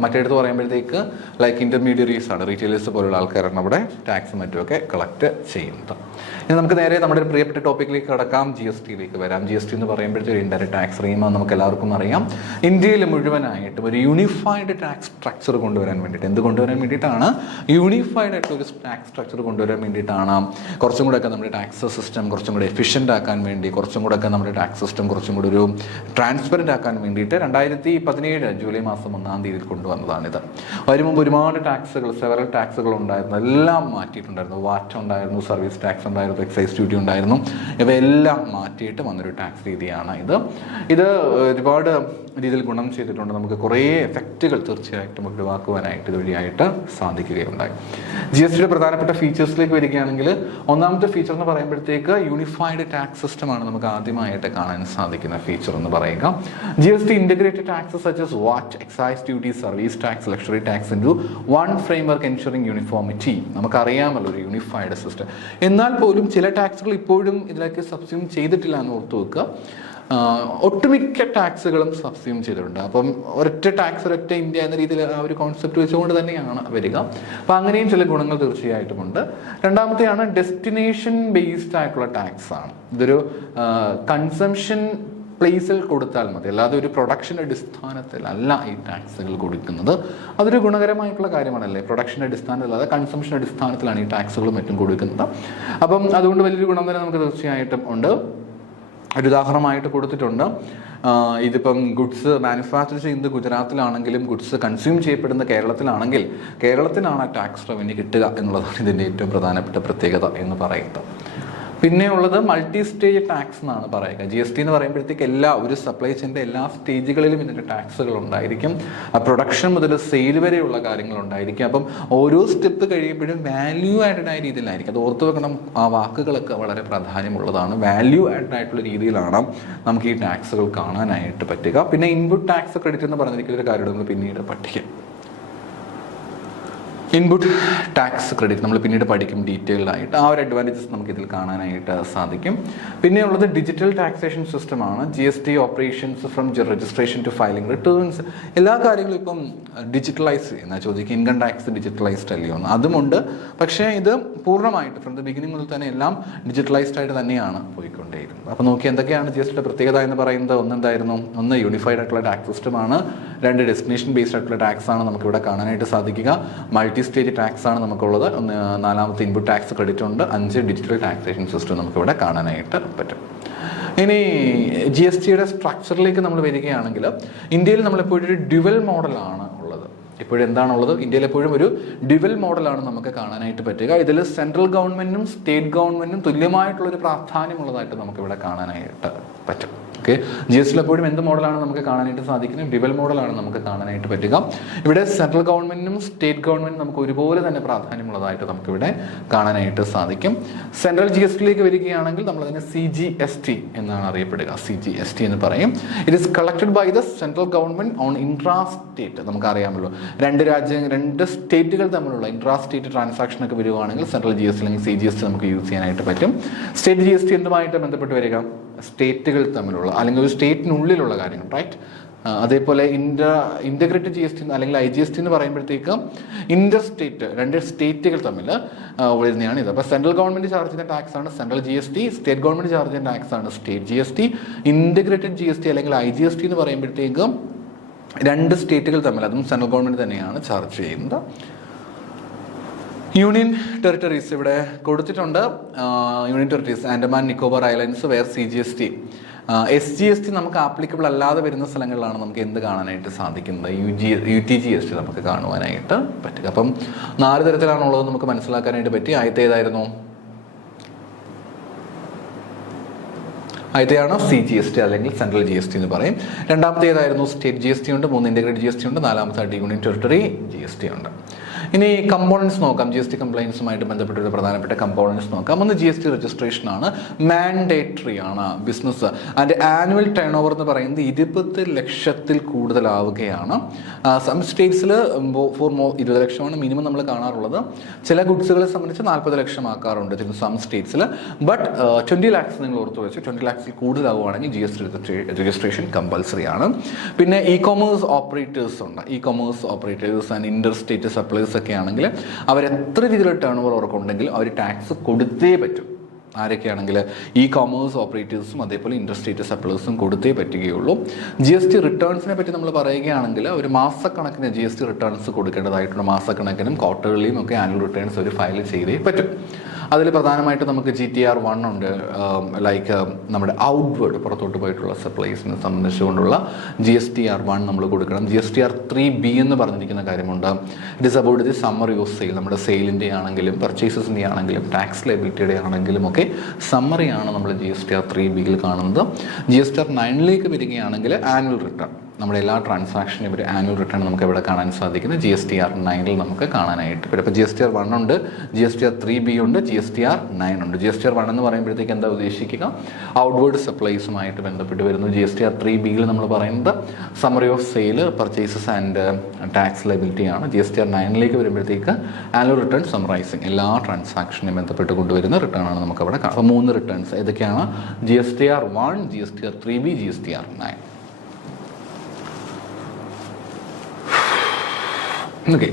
മറ്റേടത്ത് പറയുമ്പോഴത്തേക്ക് ലൈക്ക് ഇന്റർമീഡിയറീസ് ആണ്, റീറ്റെയിലേഴ്സ് പോലുള്ള ആൾക്കാരാണ് അവിടെ ടാക്സും മറ്റുമൊക്കെ കളക്ട് ചെയ്യുന്നത്. ഇനി നമുക്ക് നേരെ നമ്മുടെ ഒരു പ്രിയപ്പെട്ട ടോപ്പിക്കിലേക്ക് കടക്കാം, GSTയിലേക്ക് വരാം. GST എന്ന് പറയുമ്പോഴത്തേക്ക് ഒരു ഇൻഡയറക്റ്റ് ടാക്സ് സ്കീമാണ് നമുക്ക് എല്ലാവർക്കും അറിയാം. ഇന്ത്യയിൽ മുഴുവനായിട്ടും ഒരു യൂണിഫൈഡ് ടാക്സ് സ്ട്രക്ചർ കൊണ്ടുവരാൻ വേണ്ടിയിട്ട്, എന്ത് കൊണ്ടുവരാൻ വേണ്ടിയിട്ടാണ്? യൂണിഫൈഡ് ആയിട്ടുള്ള ഒരു ടാക്സ് സ്ട്രക്ചർ കൊണ്ടുവരാൻ വേണ്ടിയിട്ടാണ്. കുറച്ചും കൂടെ ഒക്കെ നമ്മുടെ ടാക്സ് സിസ്റ്റം കുറച്ചും കൂടെ എഫിഷ്യൻ്റ് ആക്കാൻ വേണ്ടി, കുറച്ചും കൂടെ ഒക്കെ നമ്മുടെ ടാക്സ് സിസ്റ്റം കുറച്ചും കൂടി ഒരു ട്രാൻസ്പെറൻറ്റ് ആക്കാൻ വേണ്ടിയിട്ട് 2017 ജൂലൈ മാസം 1-ാം തീയതി കൊണ്ടുവന്നതാണിത്. അതിന് മുമ്പ് ഒരുപാട് സെവറൽ ടാക്സുകൾ ഉണ്ടായിരുന്നു, എല്ലാം മാറ്റിയിട്ടുണ്ടായിരുന്നു. വാറ്റ് ഉണ്ടായിരുന്നു, സർവീസ് ടാക്സ് ഉണ്ടായിരുന്നു, എക്സൈസ് ഡ്യൂട്ടി ഉണ്ടായിരുന്നു. ഇവയെല്ലാം മാറ്റിയിട്ട് വന്നൊരു ടാക്സ് രീതിയാണ് ഇത് ഒരുപാട് രീതിയിൽ ഗുണം ചെയ്തിട്ടുണ്ട്. നമുക്ക് കുറേ എഫക്റ്റുകൾ തീർച്ചയായിട്ടും ഒഴിവാക്കുവാനായിട്ട് ഇതുവഴിയായിട്ട് സാധിക്കുകയുണ്ടായി. GSTയുടെ പ്രധാനപ്പെട്ട ഫീച്ചേഴ്സിലേക്ക് വരികയാണെങ്കിൽ, ഒന്നാമത്തെ ഫീച്ചർ എന്ന് പറയുമ്പോഴത്തേക്ക് യൂണിഫൈഡ് ടാക്സ് സിസ്റ്റമാണ് നമുക്ക് ആദ്യമായിട്ട് കാണാൻ സാധിക്കുന്ന ഫീച്ചർ എന്ന് പറയുക. GST integrated taxes such as VAT, excise duty, service tax, luxury tax into one framework ensuring uniformity. നമുക്കറിയാമല്ലോ ഒരു യൂണിഫൈഡ് സിസ്റ്റം. എന്നാൽ പോലും ചില ടാക്സുകൾ ഇപ്പോഴും ഇതിലേക്ക് സബ്സ്യൂം ചെയ്തിട്ടില്ല എന്ന് ഓർത്തു വെക്കുക. ഒട്ടുമിക്ക ടാക്സുകളും സബ്സ്യൂം ചെയ്തിട്ടുണ്ട്. അപ്പം ഒരൊറ്റ ടാക്സ്, ഒരൊറ്റ ഇന്ത്യ എന്ന രീതിയിൽ ആ ഒരു കോൺസെപ്റ്റ് വെച്ചുകൊണ്ട് തന്നെയാണ് വരിക. അപ്പം അങ്ങനെയും ചില ഗുണങ്ങൾ തീർച്ചയായിട്ടുമുണ്ട്. രണ്ടാമത്തെയാണ് ഡെസ്റ്റിനേഷൻ ബേസ്ഡ് ആയിട്ടുള്ള ടാക്സ് ആണ്. ഇതൊരു കൺസംഷൻ പ്ലേസിൽ കൊടുത്താൽ മതി, അല്ലാതെ ഒരു പ്രൊഡക്ഷൻ അടിസ്ഥാനത്തിലല്ല ഈ ടാക്സുകൾ കൊടുക്കുന്നത്. അതൊരു ഗുണകരമായിട്ടുള്ള കാര്യമാണല്ലേ. പ്രൊഡക്ഷൻ അടിസ്ഥാനത്തിലല്ലാതെ കൺസംഷൻ അടിസ്ഥാനത്തിലാണ് ഈ ടാക്സുകളും മറ്റും കൊടുക്കുന്നത്. അപ്പം അതുകൊണ്ട് വലിയൊരു ഗുണം തന്നെ നമുക്ക് തീർച്ചയായിട്ടും ഉണ്ട്. ഒരു ഉദാഹരണമായിട്ട് കൊടുത്തിട്ടുണ്ട്. ഇതിപ്പം ഗുഡ്സ് മാനുഫാക്ചർ ചെയ്യുന്നത് ഗുജറാത്തിലാണെങ്കിലും ഗുഡ്സ് കൺസ്യൂം ചെയ്യപ്പെടുന്ന കേരളത്തിലാണെങ്കിൽ കേരളത്തിനാണ് ടാക്സ് റവന്യൂ കിട്ടുക എന്നുള്ളതാണ് ഇതിൻ്റെ ഏറ്റവും പ്രധാനപ്പെട്ട പ്രത്യേകത എന്ന് പറയുന്നത്. പിന്നെ ഉള്ളത് മൾട്ടി സ്റ്റേജ് ടാക്സ് എന്നാണ് പറയുക. GST എന്ന് പറയുമ്പോഴത്തേക്ക് ഒരു സപ്ലൈ ചെയിൻ്റെ എല്ലാ സ്റ്റേജുകളിലും ഇതിൻ്റെ ടാക്സുകൾ ഉണ്ടായിരിക്കും. പ്രൊഡക്ഷൻ മുതൽ സെയിൽ വരെയുള്ള കാര്യങ്ങൾ ഉണ്ടായിരിക്കും. അപ്പം ഓരോ സ്റ്റെപ്പ് കഴിയുമ്പോഴും വാല്യൂ ആഡഡ് ആയ രീതിയിലായിരിക്കും. അത് ഓർത്തു വെക്കണം, ആ വാക്കുകളൊക്കെ വളരെ പ്രാധാന്യമുള്ളതാണ്. വാല്യൂ ആഡഡ് ആയിട്ടുള്ള രീതിയിലാണ് നമുക്ക് ഈ ടാക്സുകൾ കാണാനായിട്ട് പറ്റുക. പിന്നെ ഇൻപുട്ട് ടാക്സ് ക്രെഡിറ്റ് എന്ന് പറഞ്ഞിരിക്കുന്ന ഒരു കാര്യം നമ്മൾ പിന്നീട് പഠിക്കും. ഇൻപുട്ട് ടാക്സ് ക്രെഡിറ്റ് നമ്മൾ പിന്നീട് പഠിക്കും ഡീറ്റെയിൽഡ് ആയിട്ട്. ആ ഒരു അഡ്വാൻറ്റേജസ് നമുക്ക് ഇതിൽ കാണാനായിട്ട് സാധിക്കും. പിന്നെയുള്ളത് ഡിജിറ്റൽ ടാക്സേഷൻ സിസ്റ്റമാണ്. GST operations from registration to filing returns എല്ലാ കാര്യങ്ങളും ഇപ്പം ഡിജിറ്റലൈസ് ചെയ്യുന്ന ചോദിക്കും. ഇൻകം ടാക്സ് ഡിജിറ്റലൈസ്ഡ് അല്ലയോ എന്ന് അതുമുണ്ട്. പക്ഷേ ഇത് പൂർണ്ണമായിട്ട് ഫ്രം ദ ബിഗിനിങ് മുതൽ തന്നെ എല്ലാം ഡിജിറ്റലൈസ്ഡ് ആയിട്ട് തന്നെയാണ് പോയിക്കൊണ്ടേയിരുന്നത്. അപ്പോൾ നോക്കി എന്തൊക്കെയാണ് GSTയുടെ പ്രത്യേകത എന്ന് പറയുന്നത്. ഒന്നെന്തായിരുന്നു? ഒന്ന് യൂണിഫൈഡ് ആയിട്ടുള്ള ടാക്സ് സിസ്റ്റമാണ്. രണ്ട് ഡെസ്റ്റിനേഷൻ ബേസ്ഡ് ആയിട്ടുള്ള ടാക്സ് ആണ് നമുക്കിവിടെ കാണാനായിട്ട് സാധിക്കുക. മൾട്ടി സ്റ്റേറ്റ് ടാക്സ് ആണ് നമുക്കുള്ളത്. നാലാമത്തെ ഇൻപുട്ട് ടാക്സ് ക്രെഡിറ്റ് ഉണ്ട്. 5 ഡിജിറ്റൽ ടാക്സേഷൻ സിസ്റ്റം നമുക്കിവിടെ കാണാനായിട്ട് പറ്റും. ഇനി GSTയുടെ സ്ട്രക്ചറിലേക്ക് നമ്മൾ വരികയാണെങ്കിൽ ഇന്ത്യയിൽ നമ്മളെപ്പോഴും ഒരു ഡ്യുവൽ മോഡലാണ് ഉള്ളത്. ഇപ്പോഴും എന്താണുള്ളത്? ഇന്ത്യയിൽ എപ്പോഴും ഒരു ഡ്യുവൽ മോഡലാണ് നമുക്ക് കാണാനായിട്ട് പറ്റുക. ഇതിൽ സെൻട്രൽ ഗവൺമെന്റിനും സ്റ്റേറ്റ് ഗവൺമെന്റിനും തുല്യമായിട്ടുള്ളൊരു പ്രാധാന്യമുള്ളതായിട്ട് നമുക്കിവിടെ കാണാനായിട്ട് പറ്റും. ഓക്കെ, GSTയിൽ എപ്പോഴും എന്ത് മോഡലാണ് നമുക്ക് കാണാനായിട്ട് സാധിക്കുന്നത്? ഡ്യുവൽ മോഡലാണ് നമുക്ക് കാണാനായിട്ട് പറ്റുക. ഇവിടെ സെൻട്രൽ ഗവൺമെന്റിനും സ്റ്റേറ്റ് ഗവൺമെന്റിനും നമുക്ക് ഒരുപോലെ തന്നെ പ്രാധാന്യമുള്ളതായിട്ട് നമുക്കിവിടെ കാണാനായിട്ട് സാധിക്കും. സെൻട്രൽ GSTയിലേക്ക് വരികയാണെങ്കിൽ നമ്മളതിനെ CGST എന്നാണ് അറിയപ്പെടുക. CGST എന്ന് പറയും. It is collected by the central government on intra state. നമുക്കറിയാമല്ലോ, രണ്ട് സ്റ്റേറ്റുകൾ തമ്മിലുള്ള ഇൻട്രാ സ്റ്റേറ്റ് ട്രാൻസാക്ഷൻ ഒക്കെ വരുവാണെങ്കിൽ സെൻട്രൽ GST അല്ലെങ്കിൽ CGST നമുക്ക് യൂസ് ചെയ്യാനായിട്ട് പറ്റും. സ്റ്റേറ്റ് GST എന്തുമായിട്ട് ബന്ധപ്പെട്ട് വരിക? സ്റ്റേറ്റുകൾ തമ്മിലുള്ള അല്ലെങ്കിൽ ഒരു സ്റ്റേറ്റിനുള്ളിലുള്ള കാര്യങ്ങൾ, റൈറ്റ്? അതേപോലെ ഇന്റഗ്രേറ്റഡ് GST അല്ലെങ്കിൽ IGST എന്ന് പറയുമ്പോഴത്തേക്ക് ഇന്റർ സ്റ്റേറ്റ്, രണ്ട് സ്റ്റേറ്റുകൾ തമ്മിൽ വരുന്നതാണ് ഇത്. അപ്പോൾ സെൻട്രൽ ഗവൺമെന്റ് ചാർജ് ചെയ്യുന്ന ടാക്സ് ആണ് central GST, state government charge ചെയ്യുന്ന ടാക്സ് ആണ് സ്റ്റേറ്റ് GST. ഇന്റഗ്രേറ്റഡ് GST അല്ലെങ്കിൽ IGST എന്ന് പറയുമ്പോഴത്തേക്ക് രണ്ട് സ്റ്റേറ്റുകൾ തമ്മിൽ, അതും സെൻട്രൽ ഗവൺമെന്റ് തന്നെയാണ് ചാർജ് ചെയ്യുന്നത്. യൂണിയൻ ടെറിട്ടറീസ് ഇവിടെ കൊടുത്തിട്ടുണ്ട്. Union territories Andaman Nicobar islands where CGST. SGST നമുക്ക് ആപ്ലിക്കബിൾ അല്ലാതെ വരുന്ന സ്ഥലങ്ങളിലാണ് നമുക്ക് എന്ത് കാണാനായിട്ട് സാധിക്കുന്നത്? UTGST നമുക്ക് കാണുവാനായിട്ട് പറ്റുക. അപ്പം 4 തരത്തിലാണുള്ളത് നമുക്ക് മനസ്സിലാക്കാനായിട്ട് പറ്റി. ആദ്യത്തെ ഏതായിരുന്നു? ആദ്യത്തെയാണ് CGST അല്ലെങ്കിൽ സെൻട്രൽ GST എന്ന് പറയും. രണ്ടാമത്തെ ഏതായിരുന്നു? സ്റ്റേറ്റ് GST ഉണ്ട്. 3 ഇന്റഗ്രേറ്റഡ് GST ഉണ്ട്. 4മത്തെ യൂണിയൻ ടെറിട്ടറി GST ഉണ്ട്. ഇനി കമ്പോണൻസ് നോക്കാം. GST കംപ്ലയൻസുമായിട്ട് ബന്ധപ്പെട്ട ഒരു പ്രധാനപ്പെട്ട കമ്പോണൻസ് നോക്കാം. ഒന്ന് GST രജിസ്ട്രേഷൻ ആണ്. മാൻഡേറ്ററി ആണ്. ബിസിനസ് അതിൻ്റെ ആനുവൽ ടേൺ ഓവർ എന്ന് പറയുന്നത് 20 ലക്ഷത്തിൽ കൂടുതലാവുകയാണ്. സം സ്റ്റേറ്റ്സിൽ 20 ലക്ഷമാണ് മിനിമം നമ്മൾ കാണാറുള്ളത്. ചില ഗുഡ്സുകളെ സംബന്ധിച്ച് 40 ലക്ഷം ആക്കാറുണ്ട് സം സ്റ്റേറ്റ്സിൽ. ബട്ട് 20 ലാക്സ് നിങ്ങൾ ഓർത്ത് വെച്ച് 20 ലാക്സിൽ കൂടുതലാവുകയാണെങ്കിൽ GST രജിസ്ട്രേഷൻ കമ്പൽസറി ആണ്. പിന്നെ ഇ-കൊമേഴ്സ് ഓപ്പറേറ്റേഴ്സ് ഉണ്ട്. E-commerce operators and Inter state supplies ഒക്കെ ആണെങ്കിൽ അവരെത്ര രീതിയിലുള്ള ടേൺ ഓവർ അവർക്കുണ്ടെങ്കിൽ അവർ ടാക്സ് കൊടുത്തേ പറ്റും. ആരൊക്കെയാണെങ്കിൽ ഇ-കൊമേഴ്സ് ഓപ്പറേറ്റേഴ്സും അതേപോലെ ഇന്റർ സ്റ്റേറ്റ് സപ്ലൈസും കൊടുത്തേ പറ്റുകയുള്ളൂ. GST റിട്ടേൺസിനെ പറ്റി നമ്മൾ പറയുകയാണെങ്കിൽ ഒരു മാസക്കണക്കിന് GST റിട്ടേൺസ് കൊടുക്കേണ്ടതായിട്ടുള്ള മാസക്കണക്കിനും ക്വാർട്ടർലിയും ഒക്കെ ആനുവൽ റിട്ടേൺസ് ഒരു ഫയൽ ചെയ്തേ പറ്റും. അതിൽ പ്രധാനമായിട്ട് നമുക്ക് GTR1 ഉണ്ട്. ലൈക്ക് നമ്മുടെ ഔട്ട്വേർഡ് പുറത്തോട്ട് പോയിട്ടുള്ള സപ്ലൈസിനെ സംബന്ധിച്ചുകൊണ്ടുള്ള GSTR1 നമ്മൾ കൊടുക്കണം. GSTR3B എന്ന് പറഞ്ഞിരിക്കുന്ന കാര്യമുണ്ട്. It is about the summary of sale. നമ്മുടെ സെയിലിൻ്റെ ആണെങ്കിലും പർച്ചേസസിൻ്റെ ആണെങ്കിലും ടാക്സ് ലയബിലിറ്റിയുടെ ആണെങ്കിലും ഒക്കെ സമ്മറിയാണ് നമ്മൾ GSTR3Bയിൽ കാണുന്നത്. GSTR9ലേക്ക് വരികയാണെങ്കിൽ ആനുവൽ റിട്ടേൺ, നമ്മുടെ എല്ലാ ട്രാൻസാക്ഷനും ഒരു ആനുവൽ റിട്ടേൺ നമുക്ക് ഇവിടെ കാണാൻ സാധിക്കുന്നത് GSTR9ൽ നമുക്ക് കാണാനായിട്ട് പറ്റും. അപ്പോൾ GSTR1 ഉണ്ട്, GSTR3B ഉണ്ട്, GSTR9 ഉണ്ട്. GSTR1 എന്ന് പറയുമ്പോഴത്തേക്ക് എന്താ ഉദ്ദേശിക്കുക? ഔട്ട്വേർഡ് സപ്ലൈസുമായിട്ട് ബന്ധപ്പെട്ട് വരുന്നു. GSTR3Bയിൽ നമ്മൾ പറയുന്നത് summary of sale, purchases and tax liability ആണ്. GSTR9ലേക്ക് വരുമ്പോഴത്തേക്ക് ആനുവൽ റിട്ടേൺ സമ്മറൈസിങ്, എല്ലാ ട്രാൻസാക്ഷനും ബന്ധപ്പെട്ട് കൊണ്ടുവരുന്ന റിട്ടേൺ ആണ് നമുക്ക് അവിടെ കാണാം. അപ്പോൾ 3 റിട്ടേൺസ് ഏതൊക്കെയാണ്? GSTR1, GSTR3B, GSTR9. ഓക്കെ,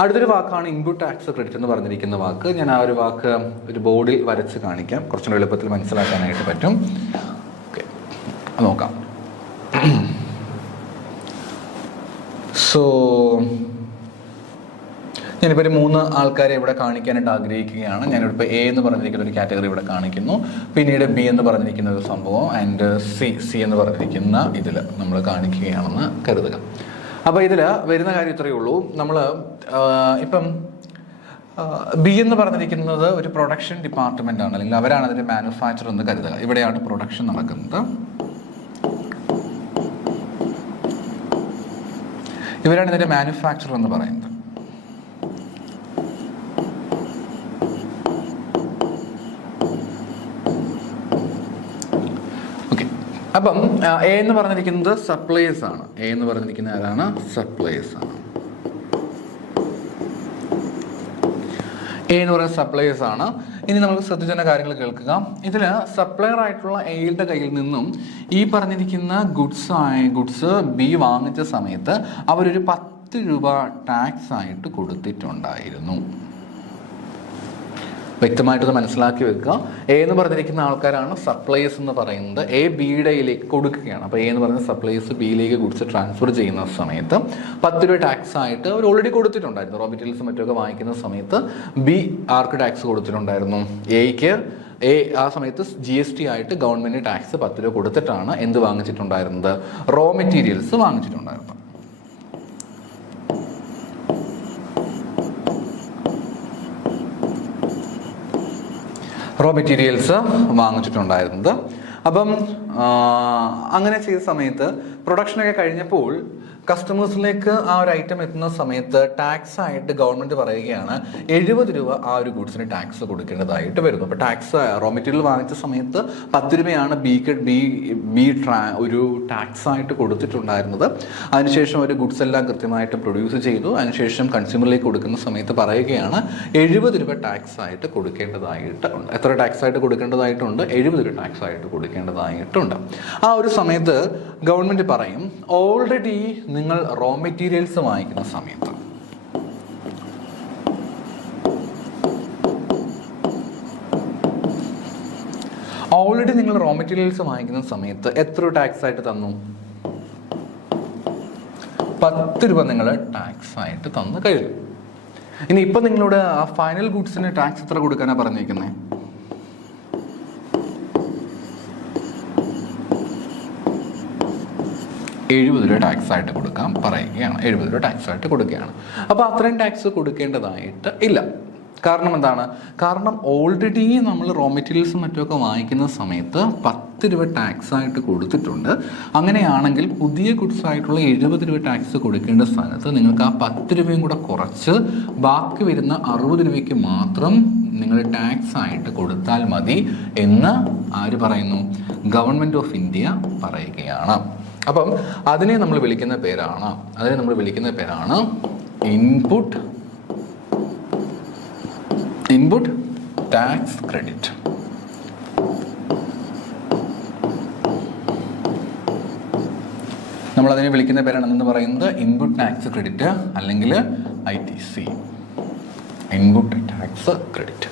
അടുത്തൊരു വാക്കാണ് ഇൻപുട്ട് ടാക്സ് ക്രെഡിറ്റ് എന്ന് പറഞ്ഞിരിക്കുന്ന വാക്ക്. ഞാൻ ആ ഒരു വാക്ക് ഒരു ബോർഡിൽ വരച്ച് കാണിക്കാം, കുറച്ചുകൂടി എളുപ്പത്തിൽ മനസ്സിലാക്കാനായിട്ട് പറ്റും. ഓക്കെ, നോക്കാം. സോ ഞാനിപ്പോൾ ഒരു 3 ആൾക്കാരെ ഇവിടെ കാണിക്കാനായിട്ട് ആഗ്രഹിക്കുകയാണ്. ഞാനിവിടെ A എന്ന് പറഞ്ഞിരിക്കുന്ന ഒരു കാറ്റഗറി ഇവിടെ കാണിക്കുന്നു. പിന്നീട് B എന്ന് പറഞ്ഞിരിക്കുന്ന ഒരു സംഭവം ആൻഡ് സി എന്ന് പറഞ്ഞിരിക്കുന്ന ഇതിൽ നമ്മൾ കാണിക്കുകയാണെന്ന് കരുതുക. അപ്പോൾ ഇതിൽ വരുന്ന കാര്യം ഇത്രയേ ഉള്ളൂ. നമ്മൾ ഇപ്പം B എന്ന് പറഞ്ഞിരിക്കുന്നത് ഒരു പ്രൊഡക്ഷൻ ഡിപ്പാർട്ട്മെൻ്റ് ആണ്, അല്ലെങ്കിൽ അവരാണ് അതിൻ്റെ മാനുഫാക്ചർ എന്ന് കരുതുക. ഇവിടെയാണ് പ്രൊഡക്ഷൻ നടക്കുന്നത്. ഇവരാണ് ഇതിൻ്റെ മാനുഫാക്ചർ എന്ന് പറയുന്നത്. അപ്പം A എന്ന് പറഞ്ഞിരിക്കുന്നത് സപ്ലൈസ് ആണ്. A എന്ന് പറഞ്ഞിരിക്കുന്ന ആരാണ്? സപ്ലൈസ് ആണ്. എ എന്ന് പറയുന്ന സപ്ലയേഴ്സ് ആണ്. ഇനി നമുക്ക് ശ്രദ്ധിച്ച കാര്യങ്ങൾ കേൾക്കുക. ഇതിൽ സപ്ലയർ ആയിട്ടുള്ള എയുടെ കയ്യിൽ നിന്നും ഈ പറഞ്ഞിരിക്കുന്ന ഗുഡ്സ് ബി വാങ്ങിച്ച സമയത്ത് അവരൊരു 10 രൂപ ടാക്സ് ആയിട്ട് കൊടുത്തിട്ടുണ്ടായിരുന്നു. വ്യക്തമായിട്ടത് മനസ്സിലാക്കി വെക്കുക. എ എന്ന് പറഞ്ഞിരിക്കുന്ന ആൾക്കാരാണ് സപ്ലൈസ് എന്ന് പറയുന്നത്. എ ബിയുടെയിലേക്ക് കൊടുക്കുകയാണ്. അപ്പോൾ എ എന്ന് പറയുന്ന സപ്ലൈസ് ബിയിലേക്ക് ഗുഡ്സ് ട്രാൻസ്ഫർ ചെയ്യുന്ന സമയത്ത് 10 രൂപ ടാക്സ് ആയിട്ട് അവർ ഓൾറെഡി കൊടുത്തിട്ടുണ്ടായിരുന്നു. റോ മെറ്റീരിയൽസ് മറ്റൊക്കെ വാങ്ങിക്കുന്ന സമയത്ത് ബി ആർക്ക് ടാക്സ് കൊടുത്തിട്ടുണ്ടായിരുന്നു? എയ്ക്ക്. എ ആ സമയത്ത് GST ആയിട്ട് ഗവൺമെൻറ് ടാക്സ് 10 രൂപ കൊടുത്തിട്ടാണ് എന്ത് വാങ്ങിച്ചിട്ടുണ്ടായിരുന്നത്? റോ മെറ്റീരിയൽസ് വാങ്ങിച്ചിട്ടുണ്ടായിരുന്നത്. റോ മെറ്റീരിയൽസ് വാങ്ങിച്ചിട്ടുണ്ടായിരുന്നത്. അപ്പം അങ്ങനെ ചെയ്ത സമയത്ത് പ്രൊഡക്ഷനൊക്കെ കഴിഞ്ഞപ്പോൾ കസ്റ്റമേഴ്സിലേക്ക് ആ ഒരു ഐറ്റം എത്തുന്ന സമയത്ത് ടാക്സ് ആയിട്ട് ഗവൺമെൻറ് പറയുകയാണ് 70 രൂപ ആ ഒരു ഗുഡ്സിന് ടാക്സ് കൊടുക്കേണ്ടതായിട്ട് വരുന്നു. അപ്പോൾ ടാക്സ് റോ മെറ്റീരിയൽ വാങ്ങിച്ച സമയത്ത് 10 രൂപയാണ് ഒരു ടാക്സ് ആയിട്ട് കൊടുത്തിട്ടുണ്ടായിരുന്നത്. അതിനുശേഷം ഒരു ഗുഡ്സ് എല്ലാം കൃത്യമായിട്ട് പ്രൊഡ്യൂസ് ചെയ്തു. അതിനുശേഷം കൺസ്യൂമറിലേക്ക് കൊടുക്കുന്ന സമയത്ത് പറയുകയാണ് 70 രൂപ ടാക്സ് ആയിട്ട് കൊടുക്കേണ്ടതായിട്ട് ഉണ്ട്. എത്ര ടാക്സ് ആയിട്ട് കൊടുക്കേണ്ടതായിട്ടുണ്ട്? 70 രൂപ ടാക്സ് ആയിട്ട് കൊടുക്കേണ്ടതായിട്ടുണ്ട്. ആ ഒരു സമയത്ത് ഗവൺമെൻറ് പറയും, ഓൾറെഡി നിങ്ങൾ റോ മെറ്റീരിയൽസ് വാങ്ങിക്കുന്ന സമയത്ത് എത്ര ടാക്സ് ആയിട്ട് തന്നു? 10 രൂപ നിങ്ങൾ ടാക്സ് ആയിട്ട് തന്നു കഴിഞ്ഞു. ഇനി ഇപ്പൊ നിങ്ങളോട് ആ ഫൈനൽ ഗുഡ്സിന് ടാക്സ് എത്ര കൊടുക്കാനാണ് പറഞ്ഞിരിക്കുന്നത്? 70 രൂപ ടാക്സ് ആയിട്ട് കൊടുക്കാൻ പറയുകയാണ്. 70 രൂപ ടാക്സ് ആയിട്ട് കൊടുക്കുകയാണ്. അപ്പോൾ അത്രയും ടാക്സ് കൊടുക്കേണ്ടതായിട്ട് ഇല്ല. കാരണം എന്താണ്? കാരണം ഓൾറെഡി നമ്മൾ റോ മെറ്റീരിയൽസും മറ്റുമൊക്കെ വാങ്ങിക്കുന്ന സമയത്ത് 10 രൂപ ടാക്സ് ആയിട്ട് കൊടുത്തിട്ടുണ്ട്. അങ്ങനെയാണെങ്കിൽ പുതിയ ഗുഡ്സ് ആയിട്ടുള്ള 70 രൂപ ടാക്സ് കൊടുക്കേണ്ട സ്ഥാനത്ത് നിങ്ങൾക്ക് ആ 10 രൂപയും കൂടെ കുറച്ച് ബാക്കി വരുന്ന 60 രൂപയ്ക്ക് മാത്രം നിങ്ങൾ ടാക്സ് ആയിട്ട് കൊടുത്താൽ മതി എന്ന് ആര് പറയുന്നു? ഗവൺമെൻറ് ഓഫ് ഇന്ത്യ പറയുകയാണ്. അപ്പം അതിനെ നമ്മൾ വിളിക്കുന്ന പേരാണ് ഇൻപുട്ട് ടാക്സ് ക്രെഡിറ്റ്. നമ്മളതിനെ വിളിക്കുന്ന പേരാണ് എന്ന് പറയുന്നത് ഇൻപുട്ട് ടാക്സ് ക്രെഡിറ്റ് അല്ലെങ്കിൽ ITC, ഇൻപുട്ട് ടാക്സ് ക്രെഡിറ്റ്.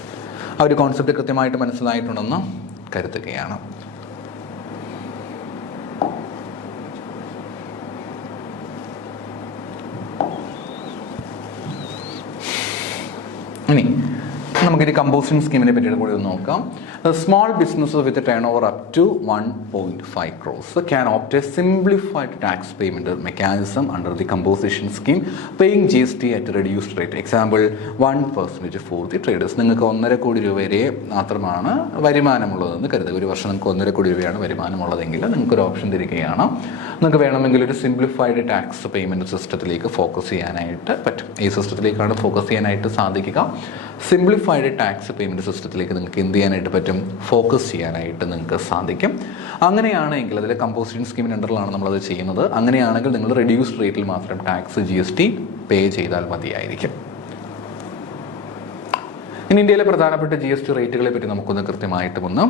ആ ഒരു കോൺസെപ്റ്റ് കൃത്യമായിട്ട് മനസ്സിലായിട്ടുണ്ടെന്ന് കരുതുകയാണ്. ഇനി നമുക്കിനി കമ്പോസിഷൻ സ്കീമിനെ പറ്റിയിട്ട് കൂടി ഒന്ന് നോക്കാം. Small business with turnover up to 1.5 crores can opt a simplified tax payment mechanism under the composition scheme paying GST at reduced rate. Example 1% for the traders. നിങ്ങൾക്ക് 1.5 കോടി രൂപ വരെ മാത്രമാണ് വരുമാനമുള്ളതെന്ന് കരുതുക. ഒരു വർഷം നിങ്ങൾക്ക് 1.5 കോടി രൂപയാണ് വരുമാനമുള്ളതെങ്കിൽ നിങ്ങൾക്കൊരു ഓപ്ഷൻ തരികയാണ്. നിങ്ങൾക്ക് വേണമെങ്കിൽ ഒരു സിംപ്ലിഫൈഡ് ടാക്സ് പേയ്മെൻറ്റ് സിസ്റ്റത്തിലേക്ക് ഫോക്കസ് ചെയ്യാനായിട്ട് പറ്റും. ഈ സിസ്റ്റത്തിലേക്കാണ് ഫോക്കസ് ചെയ്യാനായിട്ട് സാധിക്കുക. സിംപ്ലിഫൈഡ് ടാക്സ് പേയ്മെൻറ്റ് സിസ്റ്റത്തിലേക്ക് നിങ്ങൾക്ക് എന്ത് ചെയ്യാനായിട്ട് പറ്റും? ഫോക്കസ് ചെയ്യാനായിട്ട് നിങ്ങൾക്ക് സാധിക്കും. അങ്ങനെയാണെങ്കിൽ അതിൽ കമ്പോസിഷൻ സ്കീമിൻ്റെ അണ്ടറിലാണ് നമ്മളത് ചെയ്യുന്നത്. അങ്ങനെയാണെങ്കിൽ നിങ്ങൾ റെഡ്യൂസ്ഡ് റേറ്റിൽ മാത്രം ടാക്സ് GST പേ ചെയ്താൽ മതിയായിരിക്കും. ഇനി ഇന്ത്യയിലെ പ്രധാനപ്പെട്ട GST റേറ്റുകളെ പറ്റി നമുക്കൊന്ന് കൃത്യമായിട്ടും ഒന്ന്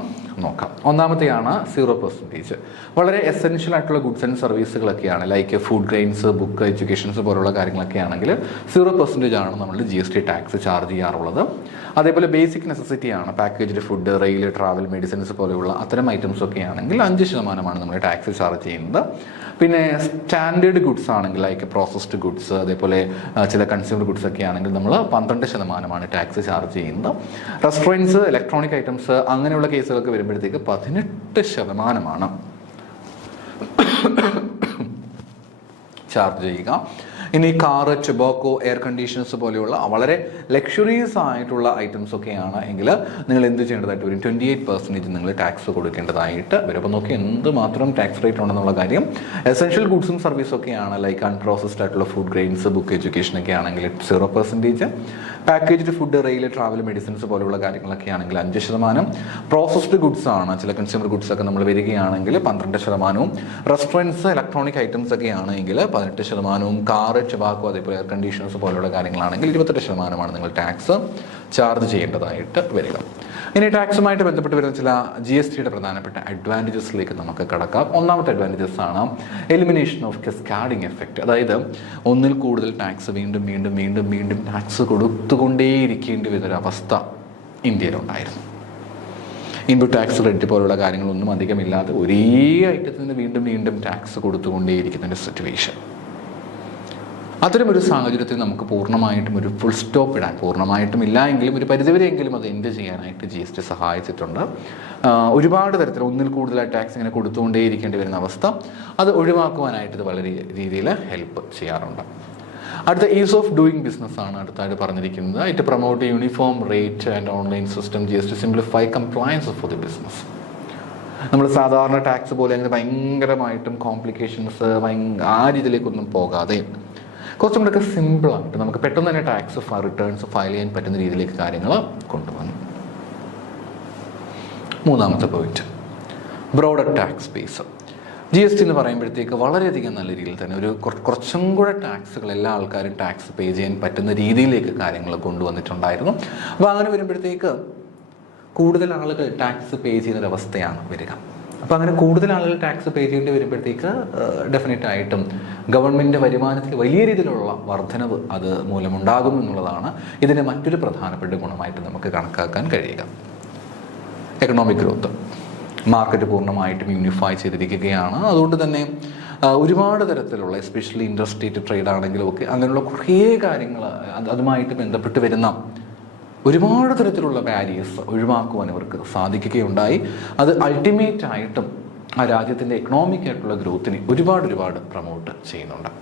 നോക്കാം. ഒന്നാമത്തെയാണ് 0%. വളരെ എസെൻഷ്യൽ ആയിട്ടുള്ള ഗുഡ്സ് ആൻഡ് സർവീസുകളൊക്കെയാണ്, like food grains, book, educations പോലുള്ള കാര്യങ്ങളൊക്കെ ആണെങ്കിൽ 0% ആണ് നമ്മൾ GST ടാക്സ് ചാർജ് ചെയ്യാറുള്ളത്. അതേപോലെ ബേസിക് നെസസിറ്റിയാണ്, packaged food, rail, travel, medicines പോലെയുള്ള അത്തരം ഐറ്റംസ് ഒക്കെ ആണെങ്കിൽ 5% നമ്മൾ ടാക്സ് ചാർജ് ചെയ്യുന്നത്. പിന്നെ സ്റ്റാൻഡേർഡ് ഗുഡ്സ് ആണെങ്കിൽ ലൈക്ക് പ്രോസസ്ഡ് ഗുഡ്സ്, അതേപോലെ ചില കൺസ്യൂമർ ഗുഡ്സ് ഒക്കെ ആണെങ്കിൽ നമ്മൾ 12% ടാക്സ് ചാർജ് ചെയ്യുന്നത്. റെസ്റ്റോറൻറ്റ്സ്, ഇലക്ട്രോണിക് ഐറ്റംസ് അങ്ങനെയുള്ള കേസുകളൊക്കെ വരുമ്പോഴത്തേക്ക് 18% ചാർജ് ചെയ്യുക. ഇനി കാറ്, ടൊബാക്കോ, എയർ കണ്ടീഷൻസ് പോലെയുള്ള വളരെ ലക്ഷറീസ് ആയിട്ടുള്ള ഐറ്റംസ് ഒക്കെയാണ് എങ്കിൽ നിങ്ങൾ എന്ത് ചെയ്യേണ്ടതായിട്ട് വരും? 28% നിങ്ങൾ ടാക്സ് കൊടുക്കേണ്ടതായിട്ട് വരും. അപ്പോൾ നോക്കി എന്തുമാത്രം ടാക്സ് റേറ്റ് ഉണ്ടെന്നുള്ള കാര്യം. എസെൻഷ്യൽ ഗുഡ്സും സർവീസും ഒക്കെയാണ്, ലൈക്ക് അൺപ്രോസസ്ഡ് ആയിട്ടുള്ള ഫുഡ് ഗ്രെയിൻസ്, ബുക്ക്, എഡ്യൂക്കേഷൻ ഒക്കെ ആണെങ്കിൽ 0%. Packaged food, rail, travel, medicines പോലുള്ള കാര്യങ്ങളൊക്കെ ആണെങ്കിൽ 5%. പ്രോസസ്ഡ് ഗുഡ്സ് ആണ്, ചില കൺസ്യൂമർ ഗുഡ്സ് ഒക്കെ നമ്മൾ വരികയാണെങ്കിൽ 12%. റെസ്റ്റോറൻറ്റ്സ്, ഇലക്ട്രോണിക് ഐറ്റംസ് ഒക്കെ ആണെങ്കിൽ 18%. കാറ്, ടൊബാക്കോ, അതേപോലെ എയർ കണ്ടീഷണേഴ്സ് പോലുള്ള കാര്യങ്ങളാണെങ്കിൽ 28% നിങ്ങൾ ടാക്സ് ചാർജ് ചെയ്യേണ്ടതായിട്ട് വരിക. ഇനി ടാക്സുമായിട്ട് ബന്ധപ്പെട്ട് വരുന്ന ചില GSTയുടെ പ്രധാനപ്പെട്ട അഡ്വാൻറ്റേജസിലേക്ക് നമുക്ക് കടക്കാം. ഒന്നാമത്തെ അഡ്വാൻറ്റേജസ് ആണ് എലിമിനേഷൻ ഓഫ് കാസ്കാഡിംഗ് എഫക്റ്റ്. അതായത് ഒന്നിൽ കൂടുതൽ ടാക്സ് വീണ്ടും വീണ്ടും വീണ്ടും വീണ്ടും ടാക്സ് കൊടുത്തുകൊണ്ടേയിരിക്കേണ്ടി വരുന്നൊരവസ്ഥ ഇന്ത്യയിലുണ്ടായിരുന്നു. ഇൻപുട്ട് ടാക്സ് ക്രെഡിറ്റ് പോലുള്ള കാര്യങ്ങളൊന്നും അധികമില്ലാതെ ഒരേ ഐറ്റത്തിന് വീണ്ടും വീണ്ടും ടാക്സ് കൊടുത്തുകൊണ്ടേയിരിക്കുന്ന ഒരു സിറ്റുവേഷൻ. അത്തരമൊരു സാഹചര്യത്തിൽ നമുക്ക് പൂർണ്ണമായിട്ടും ഒരു ഫുൾ സ്റ്റോപ്പ് ഇടാൻ, പൂർണ്ണമായിട്ടും ഇല്ല എങ്കിലും ഒരു പരിധിവരെയെങ്കിലും അത് എൻഡ് ചെയ്യാനായിട്ട് GST സഹായിച്ചിട്ടുണ്ട്. ഒരുപാട് തരത്തിൽ ഒന്നിൽ കൂടുതലായി ടാക്സ് ഇങ്ങനെ കൊടുത്തുകൊണ്ടേയിരിക്കേണ്ടി വരുന്ന അവസ്ഥ, അത് ഒഴിവാക്കുവാനായിട്ട് ഇത് വളരെ രീതിയിൽ ഹെൽപ്പ് ചെയ്യാറുണ്ട്. അടുത്ത ഈസ് ഓഫ് ഡൂയിങ് ബിസിനസ് ആണ് അടുത്തായിട്ട് പറഞ്ഞിരിക്കുന്നത്. It promote uniform rate and online system GST simplify compliance for the business. നമ്മൾ സാധാരണ ടാക്സ് പോലെ അങ്ങനെ ഭയങ്കരമായിട്ടും കോംപ്ലിക്കേഷൻസ് ആ രീതിയിലേക്കൊന്നും പോകാതെ കുറച്ചും കൂടെയൊക്കെ സിമ്പിളായിട്ട് നമുക്ക് പെട്ടെന്ന് തന്നെ ടാക്സ് റിട്ടേൺസ് ഫയൽ ചെയ്യാൻ പറ്റുന്ന രീതിയിലേക്ക് കാര്യങ്ങൾ കൊണ്ടുവന്നു. മൂന്നാമത്തെ point, broader tax base. GST എന്ന് പറയുമ്പോഴത്തേക്ക് വളരെയധികം നല്ല രീതിയിൽ തന്നെ ഒരു കുറച്ചും കൂടെ ടാക്സുകൾ എല്ലാ ആൾക്കാരും ടാക്സ് പേ ചെയ്യാൻ പറ്റുന്ന രീതിയിലേക്ക് കാര്യങ്ങൾ കൊണ്ടുവന്നിട്ടുണ്ടായിരുന്നു. അപ്പോൾ അങ്ങനെ വരുമ്പോഴത്തേക്ക് കൂടുതൽ ആളുകൾ ടാക്സ് പേ ചെയ്യുന്നൊരവസ്ഥയാണ് വരിക. അപ്പോൾ അങ്ങനെ കൂടുതൽ ആളുകൾ ടാക്സ് പേ ചെയ്യേണ്ടി വരുമ്പോഴത്തേക്ക് ഡെഫിനറ്റായിട്ടും ഗവൺമെൻറ് വരുമാനത്തിൽ വലിയ രീതിയിലുള്ള വർധനവ് അത് മൂലമുണ്ടാകും എന്നുള്ളതാണ് ഇതിൻ്റെ മറ്റൊരു പ്രധാനപ്പെട്ട ഗുണമായിട്ട് നമുക്ക് കണക്കാക്കാൻ കഴിയുക. എക്കണോമിക് ഗ്രോത്ത്, മാർക്കറ്റ് പൂർണ്ണമായിട്ടും യൂണിഫൈ ചെയ്തിരിക്കുകയാണ്. അതുകൊണ്ട് തന്നെ ഒരുപാട് തരത്തിലുള്ള എസ്പെഷ്യലി ഇൻഡർസ്റ്റേറ്റ് ട്രേഡ് ആണെങ്കിലും ഒക്കെ അങ്ങനെയുള്ള കുറേ കാര്യങ്ങൾ അതുമായിട്ട് ബന്ധപ്പെട്ട് വരുന്ന ഒരുപാട് തരത്തിലുള്ള ബാരിയേഴ്സ് ഒഴിവാക്കുവാൻ ഇവർക്ക് സാധിക്കുകയുണ്ടായി. അത് അൾട്ടിമേറ്റ് ആയിട്ടും ആ രാജ്യത്തിൻ്റെ എക്കണോമിക് ആയിട്ടുള്ള ഗ്രോത്തിനെ ഒരുപാട് പ്രൊമോട്ട് ചെയ്യുന്നുണ്ട്.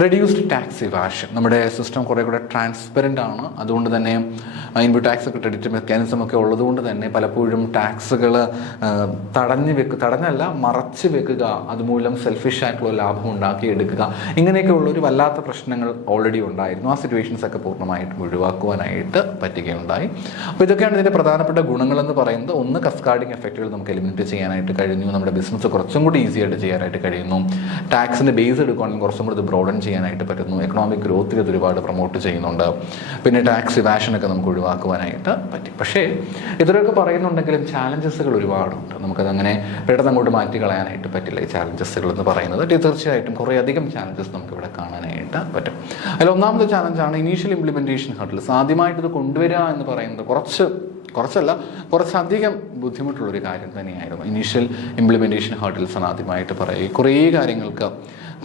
റെഡ്യൂസ്ഡ് ടാക്സ് ഇവാഷൻ, നമ്മുടെ സിസ്റ്റം കുറേ കൂടെ ട്രാൻസ്പെറൻ്റ് ആണ്. അതുകൊണ്ട് തന്നെ ഇൻപുട്ട് ടാക്സ് ക്രെഡിറ്റ് മെക്കാനിസം ഒക്കെ ഉള്ളതുകൊണ്ട് തന്നെ പലപ്പോഴും ടാക്സുകൾ തടഞ്ഞല്ല മറച്ച് വെക്കുക, അതുമൂലം സെൽഫിഷ് ആയിട്ടുള്ള ലാഭം ഉണ്ടാക്കിയെടുക്കുക, ഇങ്ങനെയൊക്കെയുള്ള ഒരു വല്ലാത്ത പ്രശ്നങ്ങൾ ഓൾറെഡി ഉണ്ടായിരുന്നു. ആ സിറ്റുവേഷൻസ് ഒക്കെ പൂർണ്ണമായിട്ടും ഒഴിവാക്കുവാനായിട്ട് പറ്റുകയുണ്ടായി. അപ്പോൾ ഇതൊക്കെയാണ് ഇതിൻ്റെ പ്രധാനപ്പെട്ട ഗുണങ്ങളെന്ന് പറയുന്നത്. ഒന്ന്, കസ്കാഡിംഗ് എഫക്റ്റുകൾ നമുക്ക് എലിമിനേറ്റ് ചെയ്യാനായിട്ട് കഴിഞ്ഞു. നമ്മുടെ ബിസിനസ് കുറച്ചും കൂടി ഈസി ആയിട്ട് ചെയ്യാനായിട്ട് കഴിയുന്നു. ടാക്സിൻ്റെ ബേസ് എടുക്കുകയാണെങ്കിൽ കുറച്ചും കൂടി ബ്രോഡൻ ചെയ്യാനായിട്ട് പറ്റുന്നു. എക്കണോമിക് ഗ്രോത്തിൽ ഇത് ഒരുപാട് പ്രൊമോട്ട് ചെയ്യുന്നുണ്ട്. പിന്നെ ടാക്സ് ഇവാഷനൊക്കെ നമുക്ക് ഒഴിവാക്കുവാനായിട്ട് പറ്റി. പക്ഷേ ഇതിലൊക്കെ പറയുന്നുണ്ടെങ്കിലും ചാലഞ്ചസുകൾ ഒരുപാടുണ്ട്. നമുക്കതങ്ങനെ പെട്ടെന്ന് അങ്ങോട്ട് മാറ്റി കളയാനായിട്ട് പറ്റില്ല. ഈ ചാലഞ്ചസുകൾ എന്ന് പറയുന്നത് തീർച്ചയായിട്ടും കുറേ അധികം ചാലഞ്ചസ് നമുക്കിവിടെ കാണാനായിട്ട് പറ്റും. അതിൽ ഒന്നാമത്തെ ചാലഞ്ചാണ് ഇനീഷ്യൽ ഇംപ്ലിമെൻറ്റേഷൻ ഹർഡിൽസ്. ആദ്യമായിട്ട് ഇത് കൊണ്ടുവരിക എന്ന് പറയുന്നത് കുറച്ചധികം ബുദ്ധിമുട്ടുള്ളൊരു കാര്യം തന്നെയായിരുന്നു. ഇനീഷ്യൽ ഇംപ്ലിമെൻറ്റേഷൻ ഹർഡിൽസ് ആണ് ആദ്യമായിട്ട് പറയുക. കുറേ കാര്യങ്ങൾക്ക്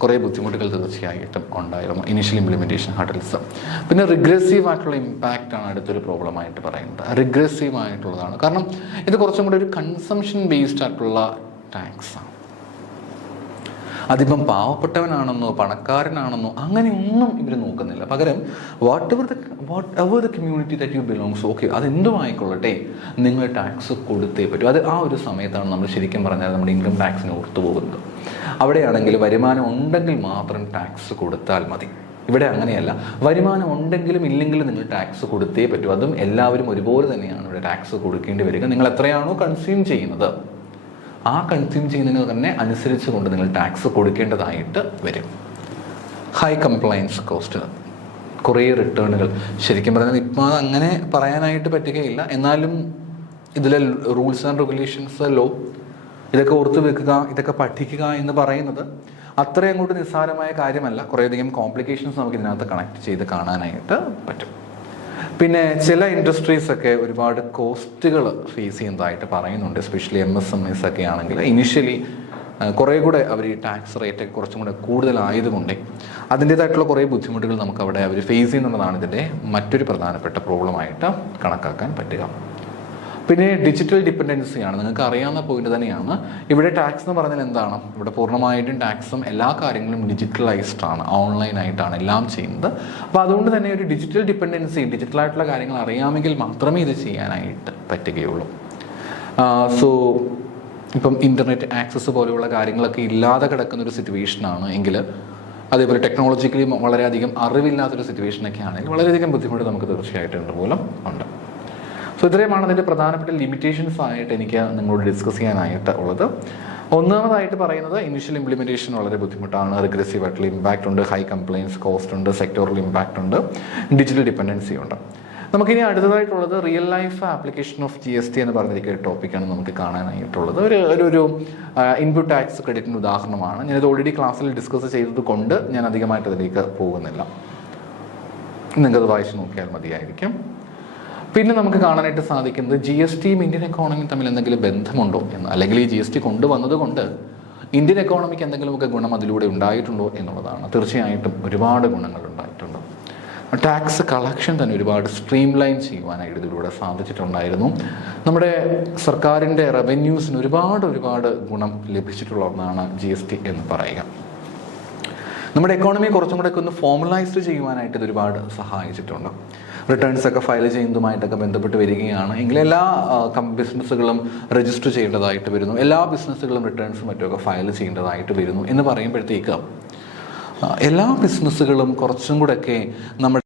കുറേ ബുദ്ധിമുട്ടുകൾ തീർച്ചയായിട്ടും ഉണ്ടായിരുന്നു ഇനീഷ്യൽ ഇംപ്ലിമെൻറ്റേഷൻ ഹർഡിൽസ്. പിന്നെ റിഗ്രസീവ് ആയിട്ടുള്ള ഇമ്പാക്റ്റാണ് അടുത്തൊരു പ്രോബ്ലമായിട്ട് പറയുന്നത്. റിഗ്രസീവ് ആയിട്ടുള്ളതാണ്. കാരണം ഇത് കുറച്ചും കൂടി ഒരു കൺസംഷൻ ബേസ്ഡ് ആയിട്ടുള്ള ടാക്സാണ്. അതിപ്പം പാവപ്പെട്ടവനാണെന്നോ പണക്കാരനാണെന്നോ അങ്ങനെയൊന്നും ഇവർ നോക്കുന്നില്ല. പകരം whatever the community that you belongs, okay അതെന്തും ആയിക്കൊള്ളട്ടെ, നിങ്ങൾ ടാക്സ് കൊടുത്തേ പറ്റൂ. അത് ആ ഒരു സമയത്താണ് നമ്മൾ ശരിക്കും പറഞ്ഞാൽ നമ്മുടെ ഇൻകം ടാക്സിന് ഓർത്തു പോകുന്നത്. അവിടെയാണെങ്കിൽ വരുമാനം ഉണ്ടെങ്കിൽ മാത്രം ടാക്സ് കൊടുത്താൽ മതി. ഇവിടെ അങ്ങനെയല്ല. വരുമാനം ഉണ്ടെങ്കിലും ഇല്ലെങ്കിലും നിങ്ങൾ ടാക്സ് കൊടുത്തേ പറ്റൂ. അതും എല്ലാവരും ഒരുപോലെ തന്നെയാണ് ഇവിടെ ടാക്സ് കൊടുക്കേണ്ടി വരിക. നിങ്ങൾ എത്രയാണോ കൺസ്യൂം ചെയ്യുന്നത് ആ കൺസ്യൂം ചെയ്യുന്നതിന് തന്നെ അനുസരിച്ച് കൊണ്ട് നിങ്ങൾ ടാക്സ് കൊടുക്കേണ്ടതായിട്ട് വരും. ഹൈ കംപ്ലയൻസ് കോസ്റ്റ്, കുറേ റിട്ടേണുകൾ. ശരിക്കും പറഞ്ഞാൽ ഇപ്പം അത് അങ്ങനെ പറയാനായിട്ട് പറ്റുകയില്ല. എന്നാലും ഇതിലെ റൂൾസ് ആൻഡ് റെഗുലേഷൻസ്, ലോ, ഇതൊക്കെ ഓർത്ത് വെക്കുക, ഇതൊക്കെ പഠിക്കുക എന്ന് പറയുന്നത് അത്രയും അങ്ങോട്ട് നിസ്സാരമായ കാര്യമല്ല. കുറേയധികം കോംപ്ലിക്കേഷൻസ് നമുക്ക് ഇതിനകത്ത് കണക്ട് ചെയ്ത് കാണാനായിട്ട് പറ്റും. പിന്നെ ചില ഇൻഡസ്ട്രീസൊക്കെ ഒരുപാട് കോസ്റ്റുകൾ ഫേസ് ചെയ്യുന്നതായിട്ട് പറയുന്നുണ്ട്. എസ്പെഷ്യലി MSMEs ഒക്കെ ആണെങ്കിൽ ഇനിഷ്യലി കുറേ കൂടെ അവർ ഈ ടാക്സ് റേറ്റൊക്കെ കുറച്ചും കൂടെ കൂടുതലായതുകൊണ്ട് അതിൻ്റേതായിട്ടുള്ള കുറേ ബുദ്ധിമുട്ടുകൾ നമുക്കവിടെ അവർ ഫേസ് ചെയ്യുന്നുള്ളതാണ് ഇതിൻ്റെ മറ്റൊരു പ്രധാനപ്പെട്ട പ്രോബ്ലമായിട്ട് കണക്കാക്കാൻ പറ്റുക. പിന്നെ ഡിജിറ്റൽ ഡിപ്പെൻഡൻസിയാണ്. നിങ്ങൾക്ക് അറിയാവുന്ന പോയിന്റ് തന്നെയാണ്. ഇവിടെ ടാക്സ് എന്ന് പറഞ്ഞാൽ എന്താണ്? ഇവിടെ പൂർണ്ണമായിട്ടും ടാക്സും എല്ലാ കാര്യങ്ങളും ഡിജിറ്റലൈസ്ഡ് ആണ്, ഓൺലൈനായിട്ടാണ് എല്ലാം ചെയ്യുന്നത്. അപ്പോൾ അതുകൊണ്ട് തന്നെ ഒരു ഡിജിറ്റൽ ഡിപ്പെൻഡൻസി, ഡിജിറ്റലായിട്ടുള്ള കാര്യങ്ങൾ അറിയാമെങ്കിൽ മാത്രമേ ഇത് ചെയ്യാനായിട്ട് പറ്റുകയുള്ളൂ. സോ ഇപ്പം ഇൻ്റർനെറ്റ് ആക്സസ് പോലെയുള്ള കാര്യങ്ങളൊക്കെ ഇല്ലാതെ കിടക്കുന്നൊരു സിറ്റുവേഷനാണ് എങ്കിൽ അതേപോലെ ടെക്നോളജിക്കലി വളരെയധികം അറിവില്ലാത്തൊരു സിറ്റുവേഷനൊക്കെ ആണെങ്കിൽ വളരെയധികം ബുദ്ധിമുട്ട് നമുക്ക് തീർച്ചയായിട്ടും മൂലം ഉണ്ട്. സോ ഇത്രയുമാണ് അതിൻ്റെ പ്രധാനപ്പെട്ട ലിമിറ്റേഷൻസ് ആയിട്ട് എനിക്ക് നിങ്ങളോട് ഡിസ്കസ് ചെയ്യാനായിട്ട് ഉള്ളത്. ഒന്നാമതായിട്ട് പറയുന്നത് ഇനിഷ്യൽ ഇംപ്ലിമെൻറ്റേഷൻ വളരെ ബുദ്ധിമുട്ടാണ്, റിഗ്രസീവ് ആയിട്ടുള്ള ഇമ്പാക്റ്റ് ഉണ്ട്, ഹൈ കംപ്ലയിൻസ് കോസ്റ്റ് ഉണ്ട്, സെക്ടോറൽ ഇമ്പാക്റ്റ് ഉണ്ട്, ഡിജിറ്റൽ ഡിപ്പെൻഡൻസി ഉണ്ട്. നമുക്കിനി അടുത്തതായിട്ടുള്ളത് real life application of GST എന്ന് പറഞ്ഞിരിക്കുന്ന ടോപ്പിക്കാണ് നമുക്ക് കാണാനായിട്ടുള്ളത്. ഒരു ഇൻപുട്ട് ടാക്സ് ക്രെഡിറ്റിൻ്റെ ഉദാഹരണമാണ്. ഞാനിത് ഓൾറെഡി ക്ലാസ്സിൽ ഡിസ്കസ് ചെയ്തത് കൊണ്ട് ഞാൻ അധികമായിട്ട് അതിലേക്ക് പോകുന്നില്ല, നിങ്ങൾക്കത് വായിച്ച് നോക്കിയാൽ മതിയായിരിക്കും. പിന്നെ നമുക്ക് കാണാനായിട്ട് സാധിക്കുന്നത് GSTയും ഇന്ത്യൻ എക്കോണമിയും തമ്മിൽ എന്തെങ്കിലും ബന്ധമുണ്ടോ എന്ന്, അല്ലെങ്കിൽ ഈ GST കൊണ്ടുവന്നത് കൊണ്ട് ഇന്ത്യൻ എക്കോണമിക്ക് എന്തെങ്കിലുമൊക്കെ ഗുണം അതിലൂടെ ഉണ്ടായിട്ടുണ്ടോ എന്നുള്ളതാണ്. തീർച്ചയായിട്ടും ഒരുപാട് ഗുണങ്ങൾ ഉണ്ടായിട്ടുണ്ട്. ടാക്സ് കളക്ഷൻ തന്നെ ഒരുപാട് സ്ട്രീം ലൈൻ ചെയ്യുവാനായിട്ട് ഇതിലൂടെ സാധിച്ചിട്ടുണ്ടായിരുന്നു. നമ്മുടെ സർക്കാരിൻ്റെ റവന്യൂസിന് ഒരുപാട് ഗുണം ലഭിച്ചിട്ടുള്ള ഒന്നാണ് GST എന്ന് പറയുക. നമ്മുടെ എക്കോണമിയെ കുറച്ചും കൂടെ ഒക്കെ ഒന്ന് ഫോർമലൈസ്ഡ് ചെയ്യുവാനായിട്ട് ഇത് ഒരുപാട് സഹായിച്ചിട്ടുണ്ട്. റിട്ടേൺസ് ഒക്കെ ഫയൽ ചെയ്യുന്നതുമായിട്ടൊക്കെ ബന്ധപ്പെട്ട് വരികയാണ് എങ്കിൽ എല്ലാ ബിസിനസ്സുകളും രജിസ്റ്റർ ചെയ്യേണ്ടതായിട്ട് വരുന്നു, എല്ലാ ബിസിനസ്സുകളും റിട്ടേൺസും മറ്റുമൊക്കെ ഫയൽ ചെയ്യേണ്ടതായിട്ട് വരുന്നു എന്ന് പറയുമ്പോഴത്തേക്ക് എല്ലാ ബിസിനസ്സുകളും കുറച്ചും കൂടെയൊക്കെ നമ്മുടെ